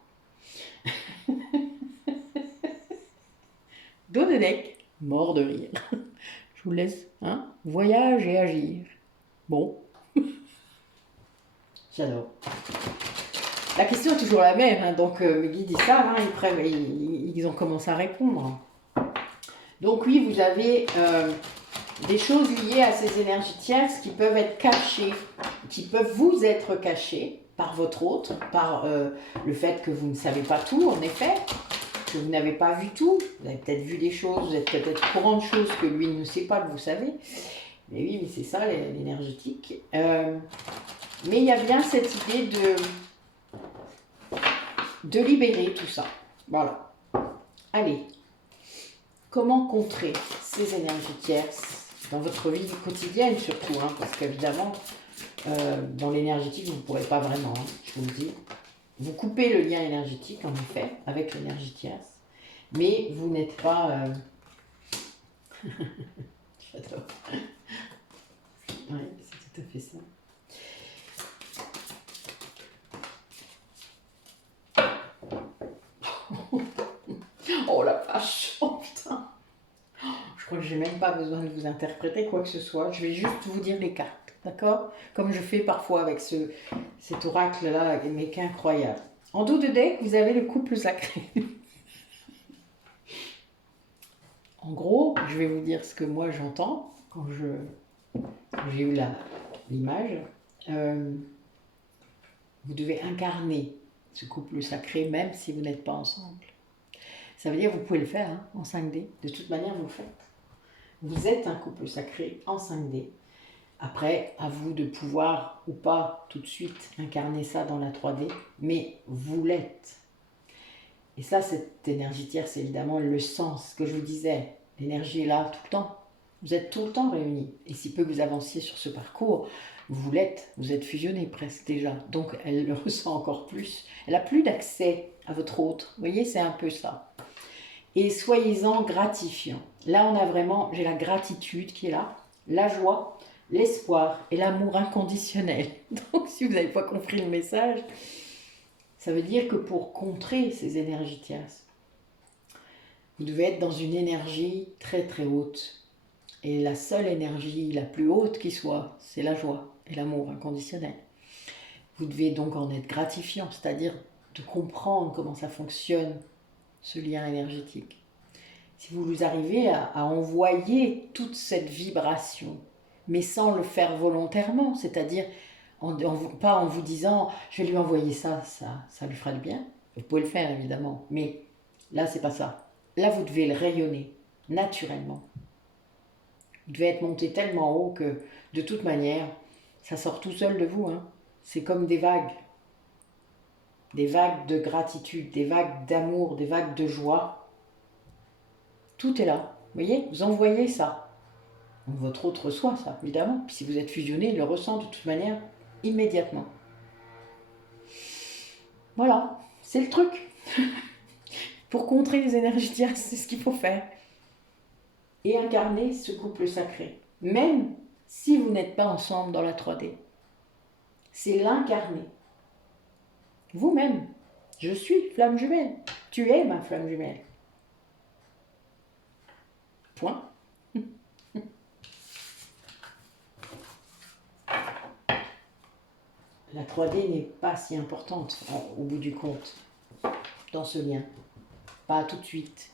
Dodonec, mort de rire. Je vous laisse, hein, voyage et agir. Bon. J'adore. La question est toujours la même, hein, donc mes guides ils savent, hein, ils ont commencé à répondre. Donc oui, vous avez des choses liées à ces énergies tierces qui peuvent être cachées, qui peuvent vous être cachées par votre autre, par le fait que vous ne savez pas tout, en effet, que vous n'avez pas vu tout, vous avez peut-être vu des choses, vous êtes peut-être au courant de choses que lui ne sait pas que vous savez. Mais oui, mais c'est ça l'énergétique. Mais il y a bien cette idée de libérer tout ça. Voilà. Allez. Comment contrer ces énergies tierces dans votre vie quotidienne surtout, hein, parce qu'évidemment, dans l'énergétique, vous ne pourrez pas vraiment, hein, je vous le dis. Vous coupez le lien énergétique, en effet, avec l'énergie tierce, mais vous n'êtes pas... J'adore. Oui, c'est tout à fait ça. Oh la vache, oh putain. Je crois que j'ai même pas besoin de vous interpréter quoi que ce soit. Je vais juste vous dire les cartes, d'accord? Comme je fais parfois avec cet oracle-là, mais qu'incroyable. En dos de deck, vous avez le couple sacré. En gros, je vais vous dire ce que moi j'entends quand j'ai eu l'image. Vous devez incarner ce couple sacré même si vous n'êtes pas ensemble. Ça veut dire que vous pouvez le faire hein, en 5D. De toute manière, vous le faites. Vous êtes un couple sacré en 5D. Après, à vous de pouvoir ou pas tout de suite incarner ça dans la 3D, mais vous l'êtes. Et ça, cette énergie tierce, c'est évidemment le sens, ce que je vous disais. L'énergie est là tout le temps. Vous êtes tout le temps réunis. Et si peu vous avanciez sur ce parcours, vous êtes fusionnés presque déjà. Donc elle le ressent encore plus. Elle a plus d'accès à votre autre. Vous voyez, c'est un peu ça. Et soyez-en gratifiants. Là, on a vraiment, j'ai la gratitude qui est là, la joie, l'espoir et l'amour inconditionnel. Donc si vous n'avez pas compris le message, ça veut dire que pour contrer ces énergies tierces, vous devez être dans une énergie très très haute. Et la seule énergie la plus haute qui soit, c'est la joie et l'amour inconditionnel. Vous devez donc en être gratifiant, c'est-à-dire de comprendre comment ça fonctionne, ce lien énergétique. Si vous arrivez à envoyer toute cette vibration, mais sans le faire volontairement, c'est-à-dire pas en vous disant « je vais lui envoyer ça, ça lui fera du bien », vous pouvez le faire évidemment, mais là c'est pas ça. Là vous devez le rayonner naturellement. Vous devez être monté tellement haut que de toute manière, ça sort tout seul de vous. Hein. C'est comme des vagues de gratitude, des vagues d'amour, des vagues de joie. Tout est là. Vous voyez, vous envoyez ça. Donc votre autre reçoit ça, évidemment. Puis si vous êtes fusionné, il le ressent de toute manière immédiatement. Voilà, c'est le truc. Pour contrer les énergies tierces, c'est ce qu'il faut faire. Et incarner ce couple sacré. Même si vous n'êtes pas ensemble dans la 3D. C'est l'incarner. Vous-même. Je suis flamme jumelle. Tu es ma flamme jumelle. Point. La 3D n'est pas si importante au bout du compte dans ce lien. Pas tout de suite.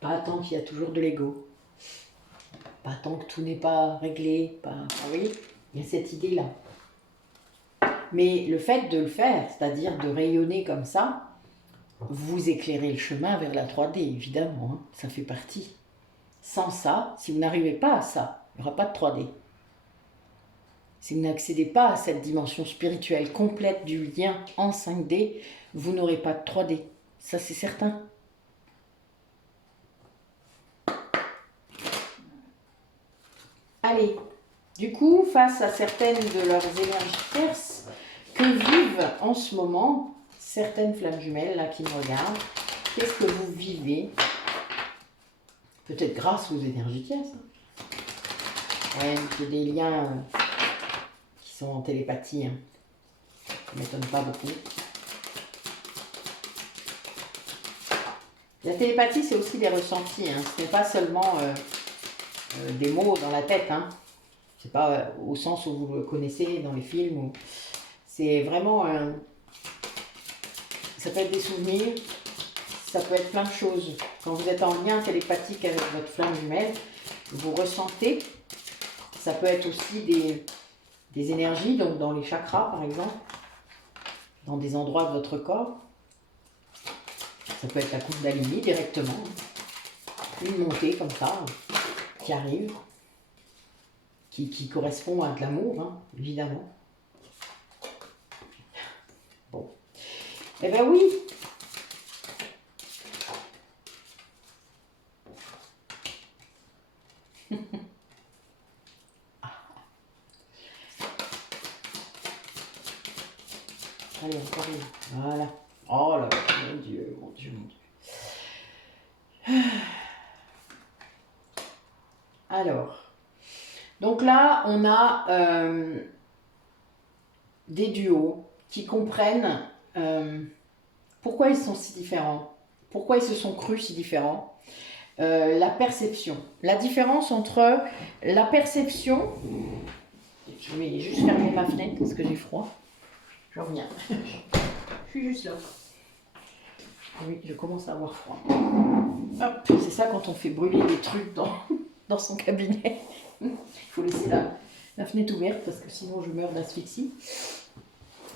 Pas tant qu'il y a toujours de l'ego. Pas tant que tout n'est pas réglé. Oui, il y a cette idée-là. Mais le fait de le faire, c'est-à-dire de rayonner comme ça, vous éclairez le chemin vers la 3D, évidemment. Hein, ça fait partie. Sans ça, si vous n'arrivez pas à ça, il n'y aura pas de 3D. Si vous n'accédez pas à cette dimension spirituelle complète du lien en 5D, vous n'aurez pas de 3D. Ça, c'est certain. Allez, du coup, face à certaines de leurs énergies tierces que vivent en ce moment certaines flammes jumelles là qui me regardent, qu'est-ce que vous vivez? Peut-être grâce aux énergies tierces. Ouais, il y a des liens qui sont en télépathie. Hein. Ça ne m'étonne pas beaucoup. La télépathie, c'est aussi des ressentis. Hein. Ce n'est pas seulement des mots dans la tête. Hein. C'est pas au sens où vous le connaissez dans les films. C'est vraiment... ça peut être des souvenirs, ça peut être plein de choses. Quand vous êtes en lien télépathique avec votre flamme jumelle, vous ressentez. Ça peut être aussi des énergies, donc dans les chakras par exemple, dans des endroits de votre corps. Ça peut être la Kundalini directement. Une montée comme ça, qui arrive, qui correspond à de l'amour, hein, évidemment. Bon. Eh bien oui. Allez, encore une. Voilà. Oh là, mon Dieu, mon Dieu, mon Dieu. Alors, donc là, on a des duos qui comprennent pourquoi ils sont si différents, pourquoi ils se sont crus si différents, la perception. La différence entre la perception... Je vais juste fermer ma fenêtre parce que j'ai froid. Je reviens. Je suis juste là. Oui, je commence à avoir froid. Hop, c'est ça quand on fait brûler des trucs dans son cabinet. Il faut laisser la fenêtre ouverte parce que sinon je meurs d'asphyxie.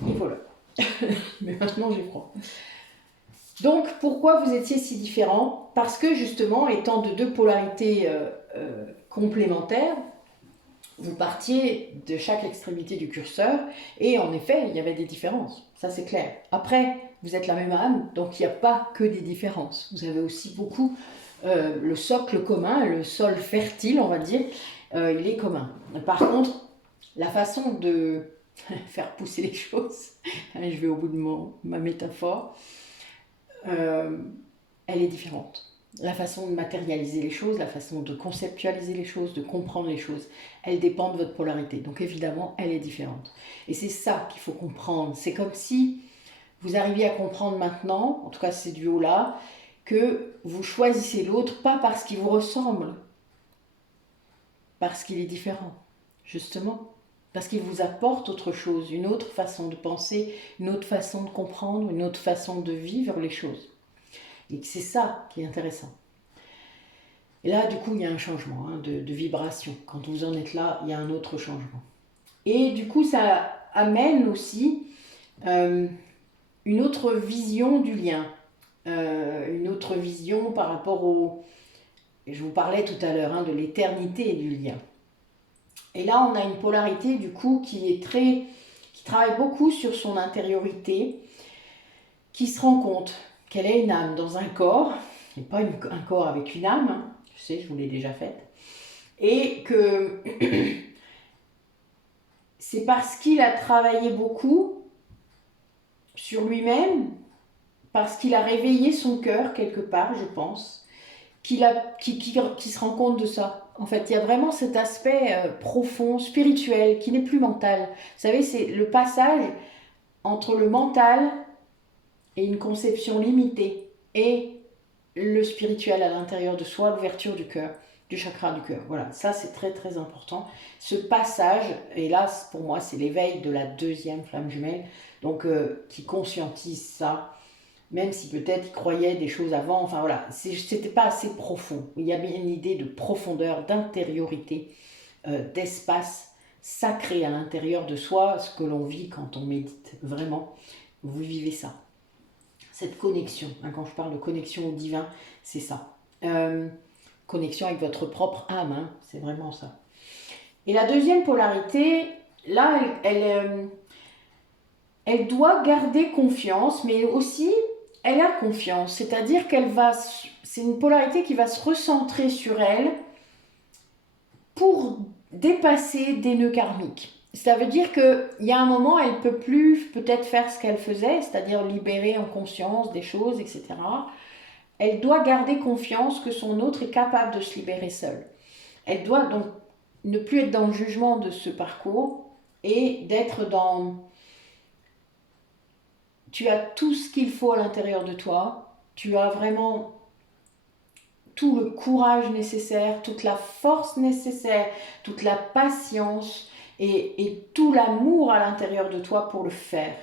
Et voilà. Mais maintenant j'ai froid. Donc pourquoi vous étiez si différents? Parce que justement, étant de deux polarités complémentaires, vous partiez de chaque extrémité du curseur et en effet, il y avait des différences. Ça c'est clair. Après, vous êtes la même âme, donc il n'y a pas que des différences. Vous avez aussi beaucoup le socle commun, le sol fertile, on va dire, il est commun. Par contre, la façon de faire pousser les choses, je vais au bout de ma métaphore, elle est différente. La façon de matérialiser les choses, la façon de conceptualiser les choses, de comprendre les choses, elle dépend de votre polarité. Donc évidemment, elle est différente. Et c'est ça qu'il faut comprendre. C'est comme si vous arriviez à comprendre maintenant, en tout cas ces duos-là, que vous choisissez l'autre pas parce qu'il vous ressemble, parce qu'il est différent, justement. Parce qu'il vous apporte autre chose, une autre façon de penser, une autre façon de comprendre, une autre façon de vivre les choses. Et c'est ça qui est intéressant. Et là, du coup, il y a un changement de vibration. Quand vous en êtes là, il y a un autre changement. Et du coup, ça amène aussi une autre vision du lien. Une autre vision par rapport au... Je vous parlais tout à l'heure de l'éternité du lien. Et là, on a une polarité, du coup, qui travaille beaucoup sur son intériorité, qui se rend compte qu'elle est une âme dans un corps, et pas un corps avec une âme, je sais, je vous l'ai déjà faite, et que c'est parce qu'il a travaillé beaucoup sur lui-même, parce qu'il a réveillé son cœur quelque part, je pense, qu'il se rend compte de ça. En fait, il y a vraiment cet aspect profond, spirituel, qui n'est plus mental. Vous savez, c'est le passage entre le mental et une conception limitée et le spirituel à l'intérieur de soi, l'ouverture du cœur, du chakra du cœur. Voilà, ça c'est très très important. Ce passage, et là pour moi c'est l'éveil de la deuxième flamme jumelle, donc qui conscientise ça, même si peut-être il croyait des choses avant, enfin voilà, c'était pas assez profond. Il y a bien une idée de profondeur, d'intériorité, d'espace sacré à l'intérieur de soi, ce que l'on vit quand on médite, vraiment, vous vivez ça. Cette connexion, quand je parle de connexion au divin, c'est ça. Connexion avec votre propre âme, c'est vraiment ça. Et la deuxième polarité, là, elle doit garder confiance, mais aussi elle a confiance, c'est-à-dire c'est une polarité qui va se recentrer sur elle pour dépasser des nœuds karmiques. Ça veut dire qu'il y a un moment, elle ne peut plus peut-être faire ce qu'elle faisait, c'est-à-dire libérer en conscience des choses, etc. Elle doit garder confiance que son autre est capable de se libérer seule. Elle doit donc ne plus être dans le jugement de ce parcours et d'être dans... Tu as tout ce qu'il faut à l'intérieur de toi, tu as vraiment tout le courage nécessaire, toute la force nécessaire, toute la patience et tout l'amour à l'intérieur de toi pour le faire,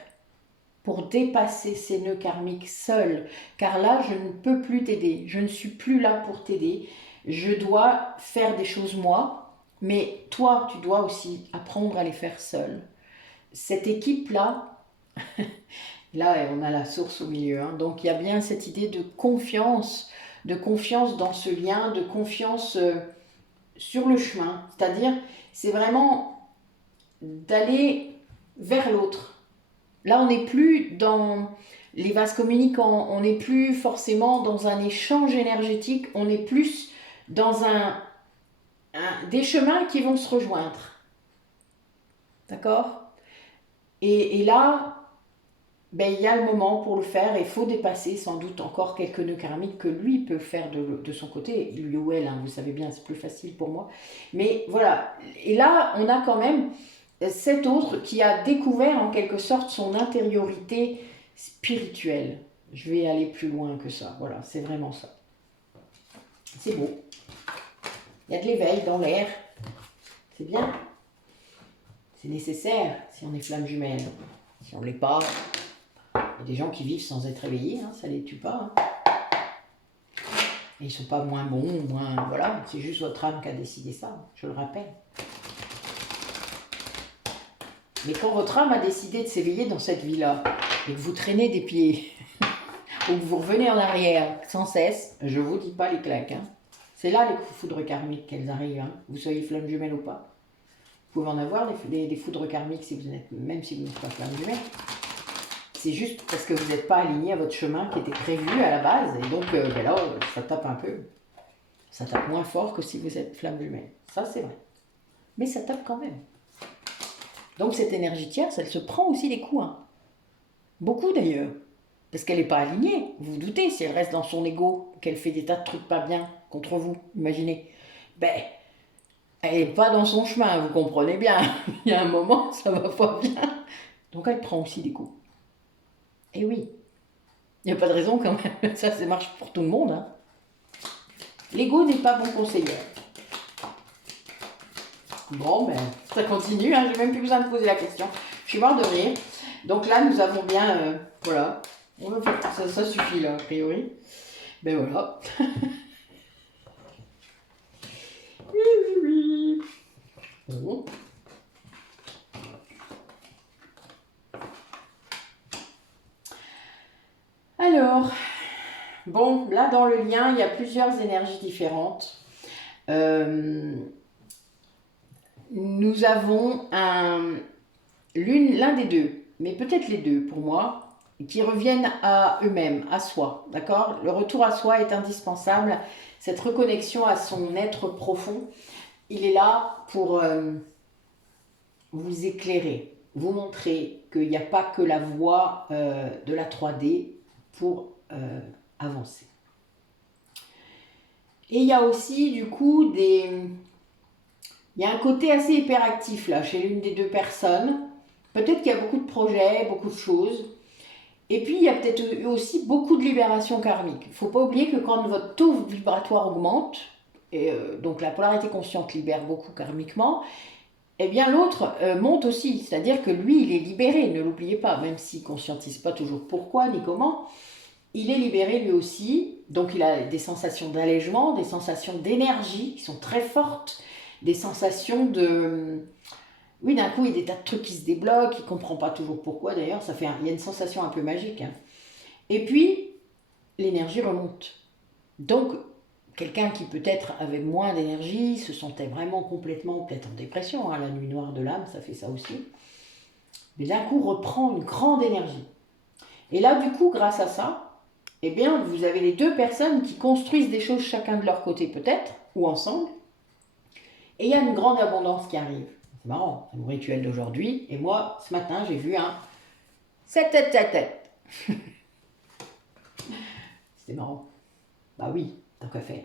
pour dépasser ces nœuds karmiques seul. Car là, je ne peux plus t'aider, je ne suis plus là pour t'aider, je dois faire des choses moi, mais toi, tu dois aussi apprendre à les faire seul. Cette équipe-là, là, on a la source au milieu, donc il y a bien cette idée de confiance dans ce lien, de confiance sur le chemin. C'est-à-dire, c'est vraiment d'aller vers l'autre. Là, on n'est plus dans les vases communicants, on n'est plus forcément dans un échange énergétique, on est plus dans des chemins qui vont se rejoindre. D'accord ? Et là, il y a le moment pour le faire et il faut dépasser sans doute encore quelques nœuds karmiques que lui peut faire de son côté, lui ou elle, vous savez bien, c'est plus facile pour moi. Mais voilà, et là, on a quand même cet autre qui a découvert en quelque sorte son intériorité spirituelle. Je vais aller plus loin que ça, voilà, c'est vraiment ça. C'est beau. Il y a de l'éveil dans l'air, c'est bien. C'est nécessaire si on est flamme jumelle. Si on ne l'est pas, il y a des gens qui vivent sans être éveillés, ça ne les tue pas. Et ils ne sont pas moins bons, voilà, c'est juste votre âme qui a décidé ça, je le rappelle. Mais quand votre âme a décidé de s'éveiller dans cette vie-là, et que vous traînez des pieds, ou que vous revenez en arrière sans cesse, je ne vous dis pas les claques. C'est là les foudres karmiques qu'elles arrivent, vous soyez flamme jumelle ou pas. Vous pouvez en avoir des foudres karmiques même si vous n'êtes pas flamme jumelle. C'est juste parce que vous n'êtes pas aligné à votre chemin qui était prévu à la base, et donc là, ça tape un peu. Ça tape moins fort que si vous êtes flamme jumelle. Ça, c'est vrai. Mais ça tape quand même. Donc cette énergie tierce, elle se prend aussi des coups. Hein. Beaucoup d'ailleurs. Parce qu'elle n'est pas alignée. Vous vous doutez, si elle reste dans son ego, qu'elle fait des tas de trucs pas bien contre vous, imaginez. Ben, elle n'est pas dans son chemin, vous comprenez bien. Il y a un moment, ça va pas bien. Donc elle prend aussi des coups. Et oui, il n'y a pas de raison quand même. Ça marche pour tout le monde. Hein. L'ego n'est pas bon conseiller. Bon, ben, ça continue, hein. J'ai même plus besoin de poser la question. Je suis morte de rire. Donc là, nous avons bien, voilà, on va faire ça, ça suffit là, a priori. Ben voilà. Bon. Alors, bon, là dans le lien, il y a plusieurs énergies différentes. Nous avons l'un des deux, mais peut-être les deux pour moi, qui reviennent à eux-mêmes, à soi, d'accord? Le retour à soi est indispensable, cette reconnexion à son être profond, il est là pour vous éclairer, vous montrer qu'il n'y a pas que la voie de la 3D pour avancer. Et il y a aussi du coup il y a un côté assez hyperactif là chez l'une des deux personnes. Peut-être qu'il y a beaucoup de projets, beaucoup de choses. Et puis il y a peut-être aussi beaucoup de libération karmique. Il ne faut pas oublier que quand votre taux vibratoire augmente, et donc la polarité consciente libère beaucoup karmiquement, eh bien l'autre monte aussi. C'est-à-dire que lui, il est libéré, ne l'oubliez pas, même s'il ne conscientise pas toujours pourquoi ni comment. Il est libéré lui aussi, donc il a des sensations d'allègement, des sensations d'énergie qui sont très fortes, des sensations de... Oui, d'un coup, il y a des tas de trucs qui se débloquent, il ne comprend pas toujours pourquoi d'ailleurs, il y a une sensation un peu magique. Hein. Et puis, l'énergie remonte. Donc, quelqu'un qui peut-être avait moins d'énergie, se sentait vraiment complètement, peut-être en dépression, hein, la nuit noire de l'âme, ça fait ça aussi, mais d'un coup reprend une grande énergie. Et là, du coup, grâce à ça, eh bien, vous avez les deux personnes qui construisent des choses chacun de leur côté peut-être, ou ensemble, et il y a une grande abondance qui arrive. C'est marrant, c'est mon rituel d'aujourd'hui, et moi, ce matin, j'ai vu un 7 tête. C'était marrant. Bah oui, tant qu'à faire.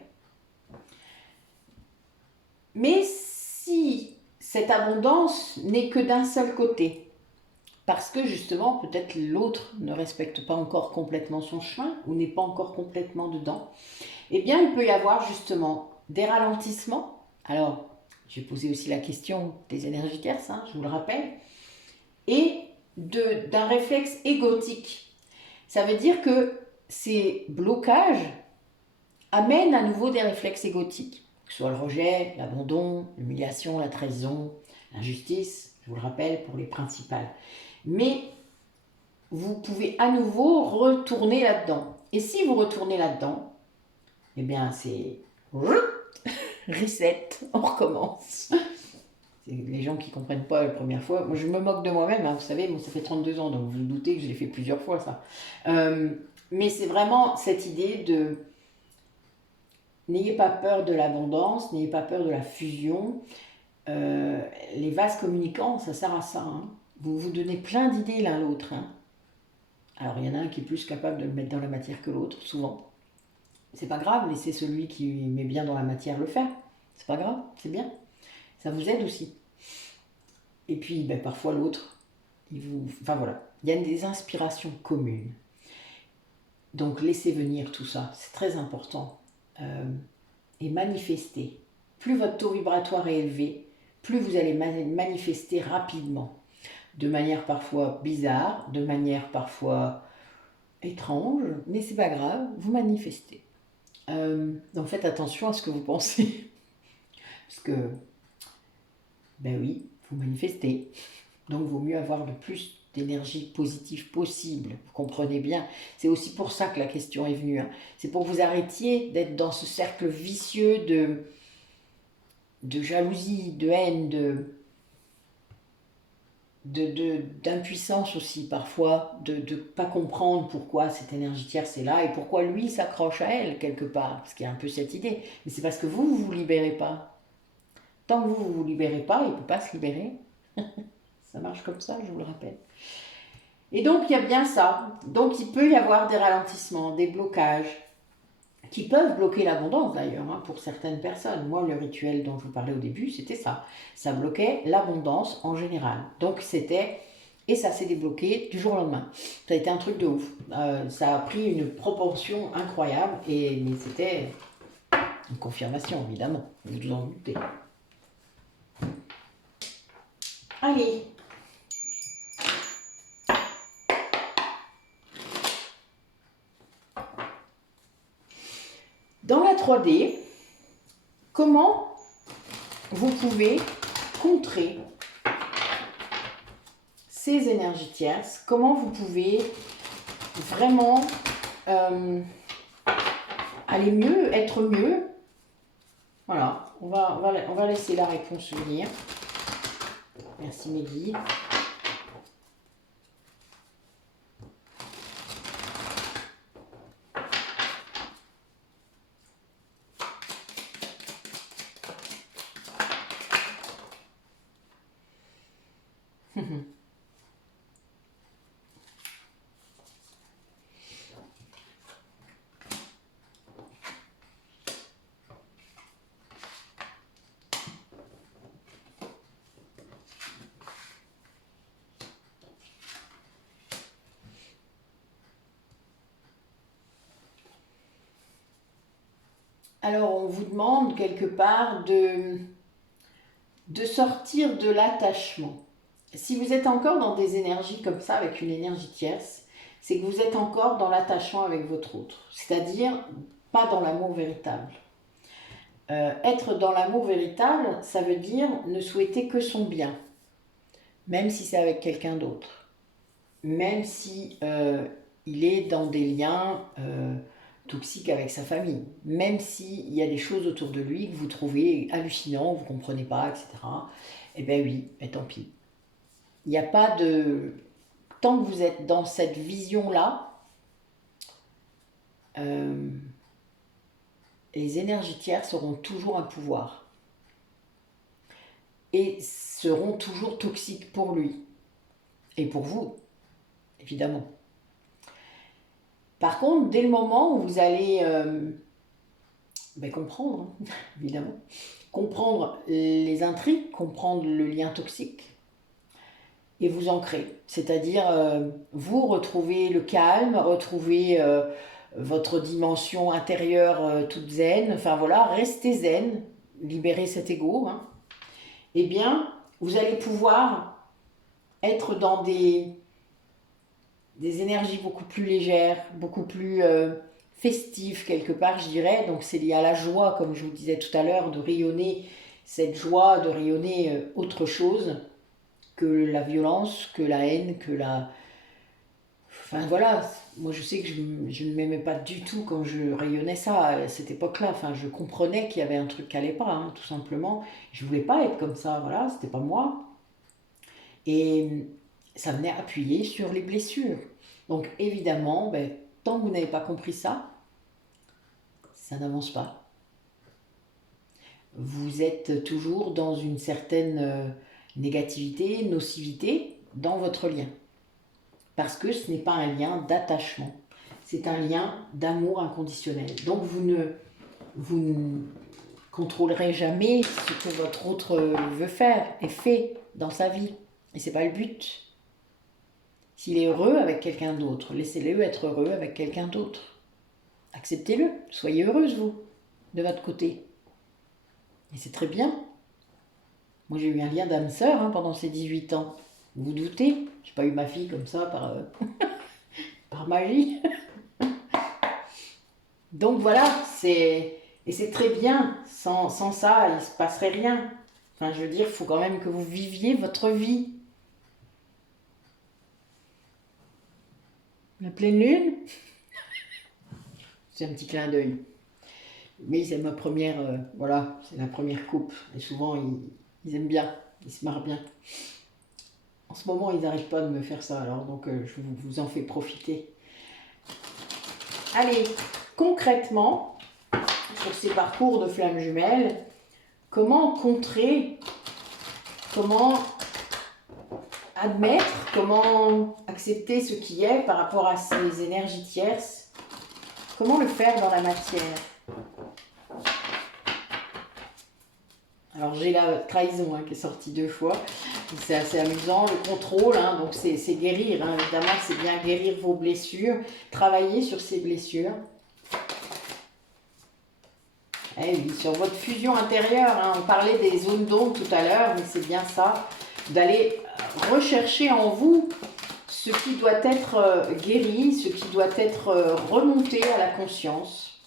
Mais si cette abondance n'est que d'un seul côté, parce que justement, peut-être l'autre ne respecte pas encore complètement son chemin, ou n'est pas encore complètement dedans, eh bien, il peut y avoir justement des ralentissements. Alors, j'ai posé aussi la question des énergies tierces, hein, je vous le rappelle, et d'un réflexe égotique. Ça veut dire que ces blocages amènent à nouveau des réflexes égotiques, que ce soit le rejet, l'abandon, l'humiliation, la trahison, l'injustice, je vous le rappelle, pour les principales. Mais vous pouvez à nouveau retourner là-dedans. Et si vous retournez là-dedans, eh bien c'est reset, on recommence. C'est les gens qui ne comprennent pas la première fois. Moi, je me moque de moi-même, hein, vous savez, moi, ça fait 32 ans, donc vous vous doutez que je l'ai fait plusieurs fois, ça. Mais c'est vraiment cette idée de... N'ayez pas peur de l'abondance, n'ayez pas peur de la fusion. Les vases communicants, ça sert à ça. Hein. Vous vous donnez plein d'idées l'un l'autre. Hein. Alors, il y en a un qui est plus capable de le mettre dans la matière que l'autre, souvent. C'est pas grave, laissez celui qui met bien dans la matière le faire. C'est pas grave, c'est bien. Ça vous aide aussi. Et puis, ben, parfois l'autre, enfin voilà, il y a des inspirations communes. Donc, laissez venir tout ça, c'est très important. Et manifester. Plus votre taux vibratoire est élevé, plus vous allez manifester rapidement. De manière parfois bizarre, de manière parfois étrange, mais c'est pas grave, vous manifestez. Donc faites attention à ce que vous pensez. Parce que, ben oui, vous manifestez. Donc il vaut mieux avoir le plus d'énergie positive possible. Vous comprenez bien. C'est aussi pour ça que la question est venue. Hein. C'est pour que vous arrêtiez d'être dans ce cercle vicieux de jalousie, de haine, d'impuissance aussi parfois, de ne pas comprendre pourquoi cette énergie tierce est là et pourquoi lui s'accroche à elle quelque part, parce qu'il y a un peu cette idée. Mais c'est parce que vous vous libérez pas. Tant que vous vous libérez pas, il ne peut pas se libérer. Ça marche comme ça, je vous le rappelle. Et donc il y a bien ça. Donc il peut y avoir des ralentissements, des blocages, qui peuvent bloquer l'abondance d'ailleurs, hein, pour certaines personnes. Moi, le rituel dont je vous parlais au début, c'était ça. Ça bloquait l'abondance en général. Donc c'était... Et ça s'est débloqué du jour au lendemain. Ça a été un truc de ouf. Ça a pris une proportion incroyable, mais c'était une confirmation, évidemment. Vous vous en doutez. Allez. Dans la 3D, comment vous pouvez contrer ces énergies tierces? Comment vous pouvez vraiment aller mieux, être mieux? Voilà, on va laisser la réponse venir. Merci mes guides. Alors, on vous demande quelque part de sortir de l'attachement. Si vous êtes encore dans des énergies comme ça, avec une énergie tierce, c'est que vous êtes encore dans l'attachement avec votre autre. C'est-à-dire, pas dans l'amour véritable. Être dans l'amour véritable, ça veut dire ne souhaiter que son bien, même si c'est avec quelqu'un d'autre. Même si il est dans des liens toxiques avec sa famille, même s'il y a des choses autour de lui que vous trouvez hallucinants, vous ne comprenez pas, etc. Eh bien oui, mais tant pis. Il n'y a pas de... Tant que vous êtes dans cette vision-là, les énergies tierces auront toujours un pouvoir et seront toujours toxiques pour lui et pour vous, évidemment. Par contre, dès le moment où vous allez comprendre, hein, évidemment, comprendre les intrigues, comprendre le lien toxique, et vous ancrer. C'est-à-dire, vous retrouvez le calme, retrouver votre dimension intérieure toute zen, enfin voilà, restez zen, libérez cet ego, hein. Eh bien, vous allez pouvoir être dans des énergies beaucoup plus légères, beaucoup plus festives quelque part, je dirais. Donc c'est lié à la joie, comme je vous disais tout à l'heure, de rayonner cette joie, de rayonner autre chose que la violence, que la haine, que la... Enfin voilà, moi je sais que je ne m'aimais pas du tout quand je rayonnais ça à cette époque-là. Enfin, je comprenais qu'il y avait un truc qui allait pas, hein, tout simplement. Je voulais pas être comme ça, voilà, c'était pas moi. Et ça venait appuyer sur les blessures. Donc évidemment, tant que vous n'avez pas compris ça, ça n'avance pas. Vous êtes toujours dans une certaine négativité, nocivité dans votre lien. Parce que ce n'est pas un lien d'attachement, c'est un lien d'amour inconditionnel. Donc vous ne contrôlerez jamais ce que votre autre veut faire et fait dans sa vie. Et ce n'est pas le but. S'il est heureux avec quelqu'un d'autre, laissez-le être heureux avec quelqu'un d'autre. Acceptez-le, soyez heureuse vous, de votre côté. Et c'est très bien. Moi j'ai eu un lien d'âme sœur, hein, pendant ces 18 ans. Vous vous doutez, j'ai pas eu ma fille comme ça par magie. Donc voilà, et c'est très bien. Sans ça, il se passerait rien. Enfin, je veux dire, il faut quand même que vous viviez votre vie. La pleine lune, c'est un petit clin d'œil. Mais c'est ma première, voilà, c'est la première coupe. Et souvent, ils aiment bien, ils se marrent bien. En ce moment, ils n'arrêtent pas de me faire ça, alors donc je vous en fais profiter. Allez, concrètement, sur ces parcours de flammes jumelles, comment contrer, comment admettre, comment accepter ce qui est par rapport à ces énergies tierces, comment le faire dans la matière. Alors j'ai la trahison qui est sortie 2 fois, c'est assez amusant, le contrôle, donc c'est guérir, évidemment c'est bien guérir vos blessures, travailler sur ces blessures. Eh oui, sur votre fusion intérieure, on parlait des zones d'ombre tout à l'heure, mais c'est bien ça, d'aller rechercher en vous ce qui doit être guéri, ce qui doit être remonté à la conscience.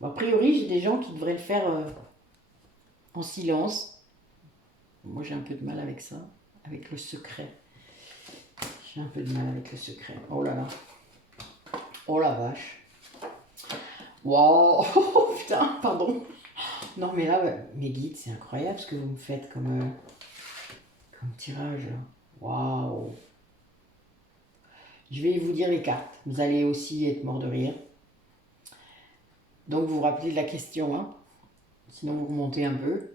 Bon, a priori, j'ai des gens qui devraient le faire en silence. Moi, j'ai un peu de mal avec ça, avec le secret. J'ai un peu de mal avec le secret. Oh là là. Oh la vache. Waouh. Oh putain, pardon. Non mais là, mes guides, c'est incroyable ce que vous me faites comme tirage. Waouh. Je vais vous dire les cartes. Vous allez aussi être mort de rire. Donc vous vous rappelez de la question, sinon vous remontez un peu.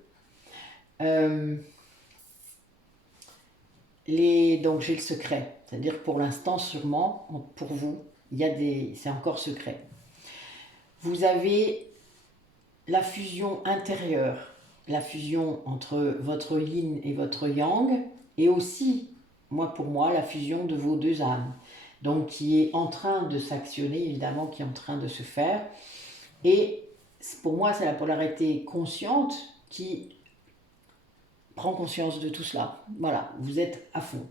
Donc j'ai le secret, c'est-à-dire pour l'instant sûrement, pour vous, c'est encore secret. Vous avez la fusion intérieure, la fusion entre votre yin et votre yang, et aussi, pour moi, la fusion de vos 2 âmes, donc qui est en train de s'actionner, évidemment, qui est en train de se faire. Et pour moi, c'est la polarité consciente qui prend conscience de tout cela. Voilà, vous êtes à fond,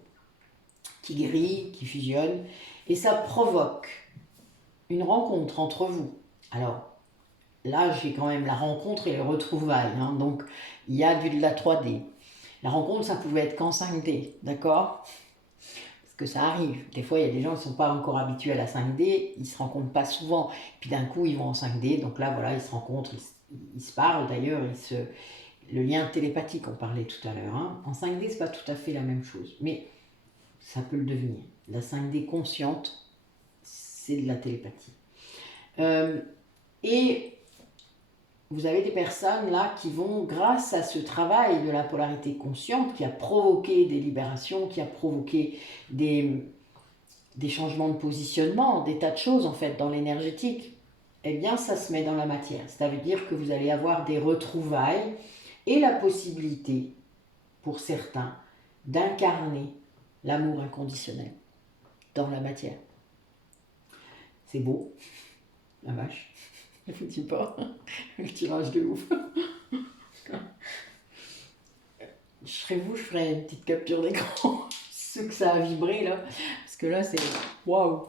qui guérit, qui fusionne, et ça provoque une rencontre entre vous. Alors, là, j'ai quand même la rencontre et le retrouvaille, donc il y a de la 3D. La rencontre, ça pouvait être qu'en 5D, d'accord? Parce que ça arrive. Des fois, il y a des gens qui ne sont pas encore habitués à la 5D, ils ne se rencontrent pas souvent, puis d'un coup, ils vont en 5D, donc là, voilà, ils se rencontrent, ils se parlent d'ailleurs, le lien télépathique, on parlait tout à l'heure. En 5D, c'est pas tout à fait la même chose, mais ça peut le devenir. La 5D consciente, c'est de la télépathie. Et vous avez des personnes là qui vont, grâce à ce travail de la polarité consciente, qui a provoqué des libérations, qui a provoqué des changements de positionnement, des tas de choses en fait dans l'énergétique, eh bien ça se met dans la matière. Ça veut dire que vous allez avoir des retrouvailles et la possibilité, pour certains, d'incarner l'amour inconditionnel dans la matière. C'est beau, la vache. Je vous dis pas, le tirage de ouf. Je serais vous, je ferais une petite capture d'écran, ce que ça a vibré là, parce que là c'est waouh.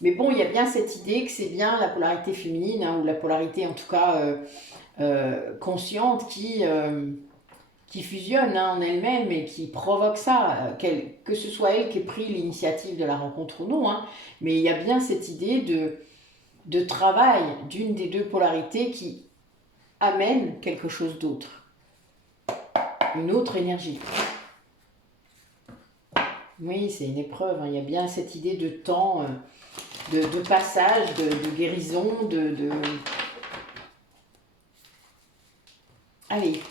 Mais bon, il y a bien cette idée que c'est bien la polarité féminine, ou la polarité en tout cas consciente qui fusionne en elle-même et qui provoque ça, que ce soit elle qui ait pris l'initiative de la rencontre ou non, mais il y a bien cette idée de travail d'une des 2 polarités qui amène quelque chose d'autre, une autre énergie. Oui, c'est une épreuve, il y a bien cette idée de temps, de passage, de guérison, Allez,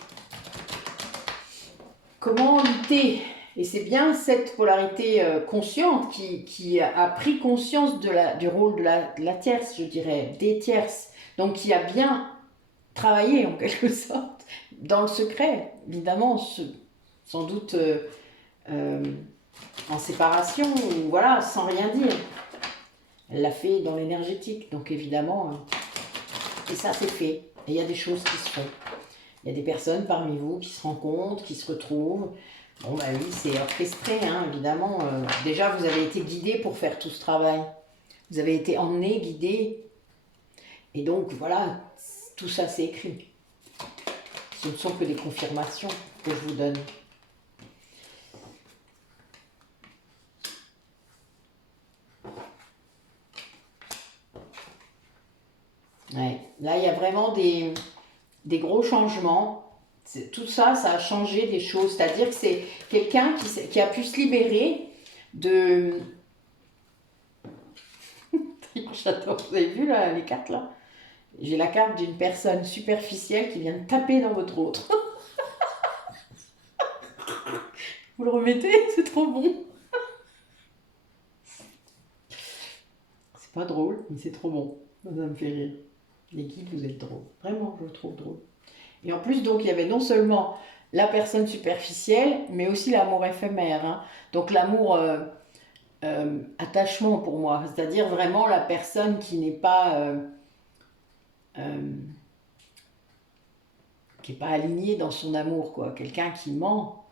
comment lutter? Et c'est bien cette polarité consciente qui a pris conscience du rôle de la tierce, je dirais, des tierces. Donc qui a bien travaillé en quelque sorte dans le secret, évidemment, sans doute en séparation, ou voilà, sans rien dire. Elle l'a fait dans l'énergétique, donc évidemment, et ça c'est fait. Et il y a des choses qui se font. Il y a des personnes parmi vous qui se rencontrent, qui se retrouvent. Bon, bah oui, c'est orchestré, évidemment. Déjà, vous avez été guidés pour faire tout ce travail. Vous avez été emmenés, guidés. Et donc, voilà, tout ça, c'est écrit. Ce ne sont que des confirmations que je vous donne. Ouais. Là, il y a vraiment des des gros changements. Tout ça, ça a changé des choses. C'est-à-dire que c'est quelqu'un qui a pu se libérer de... J'adore. Vous avez vu là, les cartes là? J'ai la carte d'une personne superficielle qui vient de taper dans votre autre. Vous le remettez? C'est trop bon. C'est pas drôle, mais c'est trop bon. Ça me fait rire. Les guides, vous êtes drôles. Vraiment, je vous trouve drôle. Et en plus, donc, il y avait non seulement la personne superficielle, mais aussi l'amour éphémère. Hein. Donc, l'amour attachement pour moi. C'est-à-dire vraiment la personne qui n'est pas... qui n'est pas alignée dans son amour, quoi. Quelqu'un qui ment.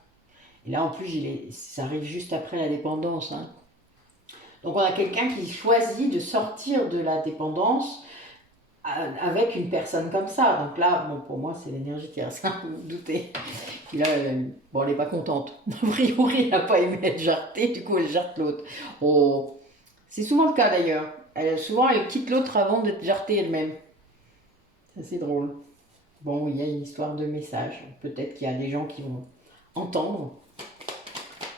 Et là, en plus, ça arrive juste après la dépendance. Hein. Donc, on a quelqu'un qui choisit de sortir de la dépendance avec une personne comme ça. Donc là, bon, pour moi, c'est l'énergie qui a ça, vous vous doutez. Puis là, bon, elle n'est pas contente. A priori, elle n'a pas aimé être jartée, du coup, elle jarte l'autre. Oh. C'est souvent le cas d'ailleurs. Souvent, elle quitte l'autre avant d'être jartée elle-même. C'est assez drôle. Bon, il y a une histoire de message. Peut-être qu'il y a des gens qui vont entendre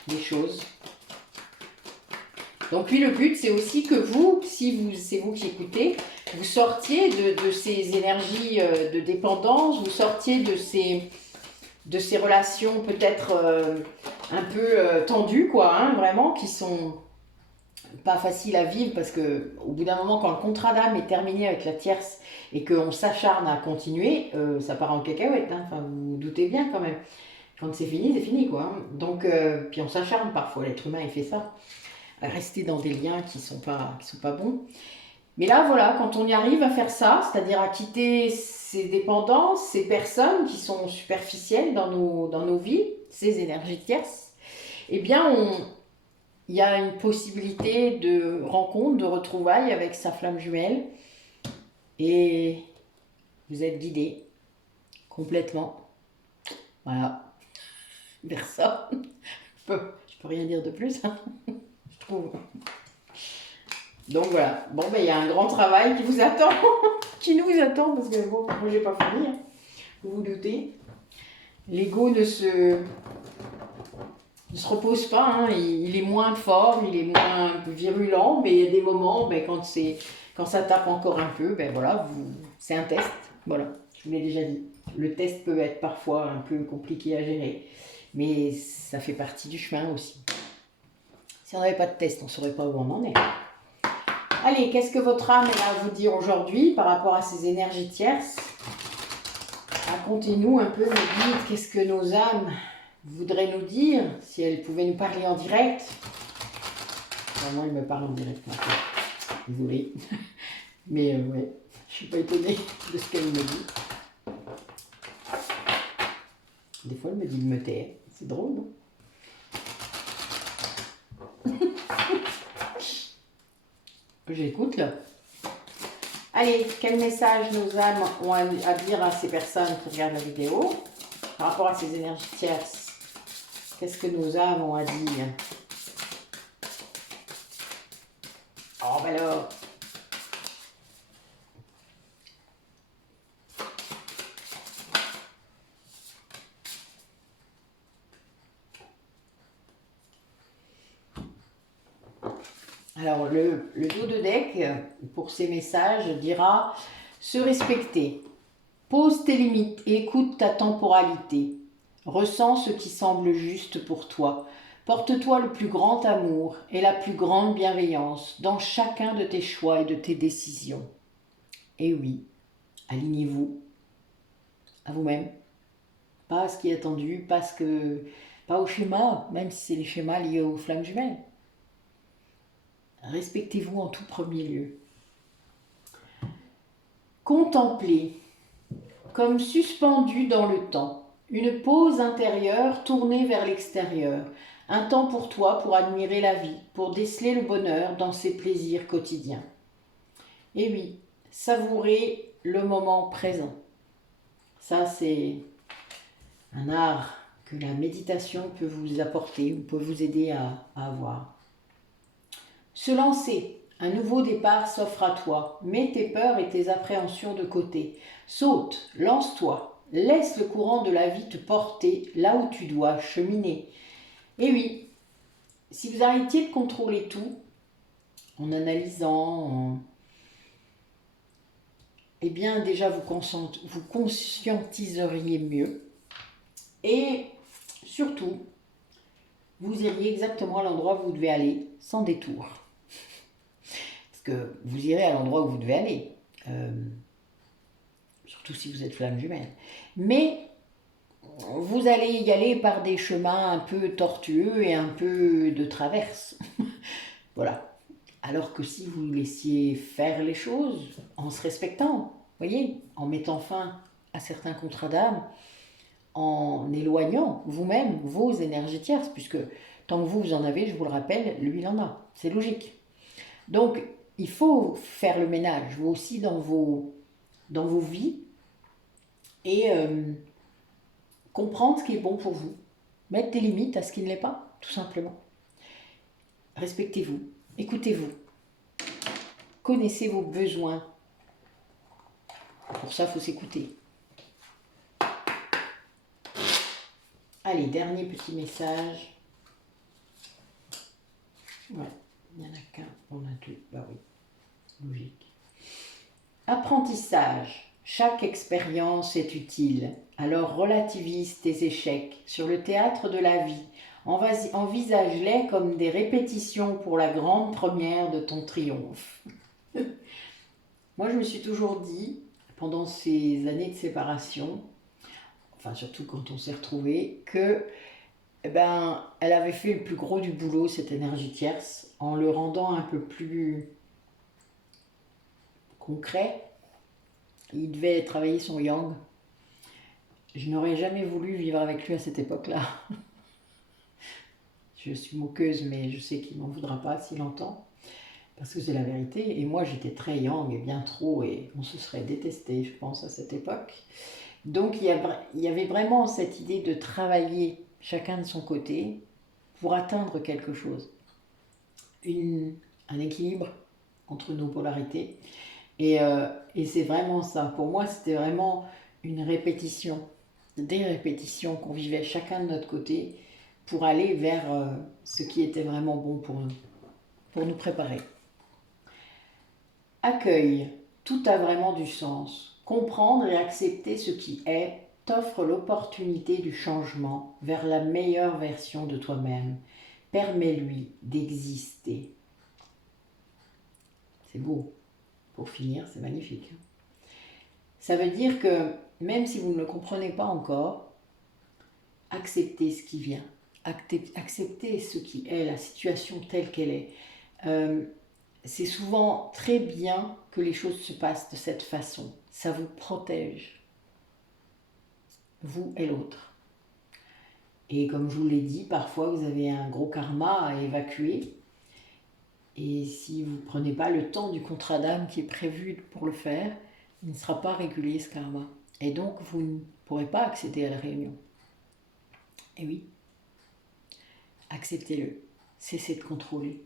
des choses. Donc lui, le but, c'est aussi que vous, si c'est vous qui écoutez, vous sortiez de ces énergies de dépendance, vous sortiez de ces relations peut-être un peu tendues, quoi, hein, vraiment, qui sont pas faciles à vivre, parce que au bout d'un moment, quand le contrat d'âme est terminé avec la tierce et qu'on s'acharne à continuer, ça part en cacahuète, hein, enfin, vous vous doutez bien quand même. Quand c'est fini, quoi. Hein. Donc, puis on s'acharne parfois, l'être humain, il fait ça. Rester dans des liens qui sont pas bons. Mais là, voilà, quand on y arrive à faire ça, c'est-à-dire à quitter ces dépendances, ces personnes qui sont superficielles dans nos vies, ces énergies tierces, eh bien, il y a une possibilité de rencontre, de retrouvailles avec sa flamme jumelle. Et vous êtes guidé complètement. Voilà, vers ça. Je peux rien dire de plus, hein, je trouve. Donc voilà, bon ben il y a un grand travail qui vous attend, qui nous attend, parce que bon, moi j'ai pas fini, hein. Vous vous doutez. L'ego ne se repose pas, hein. Il est moins fort, il est moins virulent, mais il y a des moments, ben, quand ça tape encore un peu, ben voilà, c'est un test, voilà, je vous l'ai déjà dit. Le test peut être parfois un peu compliqué à gérer, mais ça fait partie du chemin aussi. Si on n'avait pas de test, on ne saurait pas où on en est. Allez, qu'est-ce que votre âme est là à vous dire aujourd'hui par rapport à ces énergies tierces? Racontez-nous un peu, nos guides, qu'est-ce que nos âmes voudraient nous dire, si elles pouvaient nous parler en direct. Enfin, moi, elles me parlent en direct maintenant. Désolée. Mais ouais, je suis pas étonnée de ce qu'elles me disent. Des fois, elle me dit de me taire. C'est drôle, non? J'écoute là. Allez, quel message nos âmes ont à dire à ces personnes qui regardent la vidéo par rapport à ces énergies tierces? Qu'est-ce que nos âmes ont à dire? Oh ben alors. Alors, le dos de deck, pour ces messages, dira se respecter. Pose tes limites et écoute ta temporalité. Ressens ce qui semble juste pour toi. Porte-toi le plus grand amour et la plus grande bienveillance dans chacun de tes choix et de tes décisions. Et oui, alignez-vous à vous-même. Pas à ce qui est attendu, pas au schéma, même si c'est les schémas liés aux flammes jumelles. Respectez-vous en tout premier lieu. Contemplez, comme suspendu dans le temps, une pause intérieure tournée vers l'extérieur, un temps pour toi pour admirer la vie, pour déceler le bonheur dans ses plaisirs quotidiens. Et oui, savourer le moment présent. Ça, c'est un art que la méditation peut vous apporter ou peut vous aider à avoir. Se lancer, Un nouveau départ s'offre à toi. Mets tes peurs et tes appréhensions de côté. Saute, lance-toi. Laisse le courant de la vie te porter là où tu dois cheminer. Et oui, si vous arrêtiez de contrôler tout, en analysant, eh bien déjà vous conscientiseriez mieux. Et surtout, vous iriez exactement à l'endroit où vous devez aller, sans détour. Parce que vous irez à l'endroit où vous devez aller. Surtout si vous êtes flamme jumelle. Mais vous allez y aller par des chemins un peu tortueux et un peu de traverse. Voilà. Alors que si vous laissiez faire les choses en se respectant, voyez, en mettant fin à certains contrats d'âme, en éloignant vous-même vos énergies tierces, puisque tant que vous en avez, je vous le rappelle, lui il en a. C'est logique. Donc, il faut faire le ménage, vous aussi, dans vos vies, et comprendre ce qui est bon pour vous. Mettre des limites à ce qui ne l'est pas, tout simplement. Respectez-vous, écoutez-vous, connaissez vos besoins. Pour ça, il faut s'écouter. Allez, dernier petit message. Ouais, il n'y en a qu'un, on a deux. Bah oui, logique. Apprentissage. Chaque expérience est utile. Alors relativise tes échecs. Sur le théâtre de la vie, envisage-les comme des répétitions pour la grande première de ton triomphe. Moi, je me suis toujours dit, pendant ces années de séparation, enfin surtout quand on s'est retrouvés, que elle avait fait le plus gros du boulot, cette énergie tierce, en le rendant un peu plus concret. Il devait travailler son yang. Je n'aurais jamais voulu vivre avec lui à cette époque-là. Je suis moqueuse, mais je sais qu'il ne m'en voudra pas s'il entend. Parce que c'est la vérité. Et moi, j'étais très yang et bien trop, et on se serait détesté, je pense, à cette époque. Donc, il y avait vraiment cette idée de travailler chacun de son côté pour atteindre quelque chose. Un équilibre entre nos polarités. Et c'est vraiment ça. Pour moi, c'était vraiment une répétition, des répétitions qu'on vivait chacun de notre côté pour aller vers ce qui était vraiment bon pour nous préparer. Accueille, tout a vraiment du sens. Comprendre et accepter ce qui est t'offre l'opportunité du changement vers la meilleure version de toi-même. Permets-lui d'exister. C'est beau. Pour finir, c'est magnifique. Ça veut dire que même si vous ne le comprenez pas encore, acceptez ce qui vient. Acceptez ce qui est, la situation telle qu'elle est. C'est souvent très bien que les choses se passent de cette façon. Ça vous protège, vous et l'autre. Et comme je vous l'ai dit, parfois vous avez un gros karma à évacuer. Et si vous ne prenez pas le temps du contrat d'âme qui est prévu pour le faire, il ne sera pas régulier ce karma. Et donc vous ne pourrez pas accéder à la réunion. Et oui, acceptez-le. Cessez de contrôler.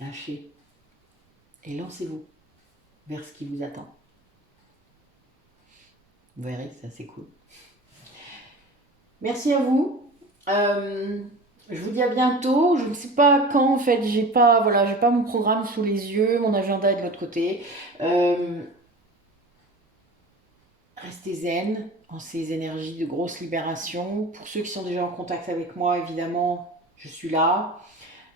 Lâchez. Et lancez-vous vers ce qui vous attend. Vous verrez, ça c'est cool. Merci à vous. Je vous dis à bientôt. Je ne sais pas quand en fait. J'ai pas mon programme sous les yeux. Mon agenda est de l'autre côté. Restez zen en ces énergies de grosse libération. Pour ceux qui sont déjà en contact avec moi, évidemment, je suis là.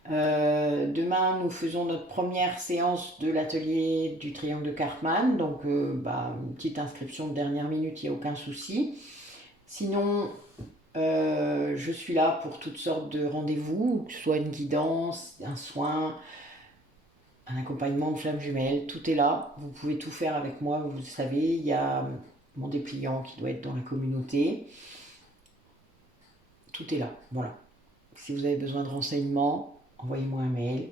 Demain, nous faisons notre première séance de l'atelier du triangle de Karpman. Donc, une petite inscription de dernière minute, il n'y a aucun souci. Sinon, je suis là pour toutes sortes de rendez-vous, que ce soit une guidance, un soin, un accompagnement de flamme jumelle. Tout est là. Vous pouvez tout faire avec moi, vous le savez. Il y a mon dépliant qui doit être dans la communauté. Tout est là, voilà. Si vous avez besoin de renseignements, envoyez-moi un mail.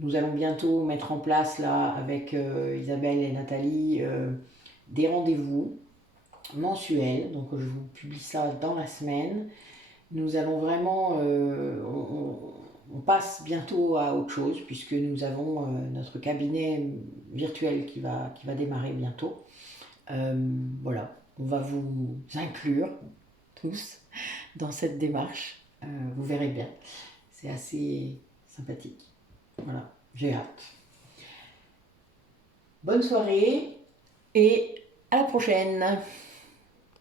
Nous allons bientôt mettre en place, là, avec Isabelle et Nathalie, des rendez-vous mensuels. Donc, je vous publie ça dans la semaine. Nous allons vraiment... on passe bientôt à autre chose puisque nous avons notre cabinet virtuel qui va démarrer bientôt. Voilà, on va vous inclure tous dans cette démarche. Vous verrez bien, c'est assez sympathique. Voilà, j'ai hâte. Bonne soirée et à la prochaine.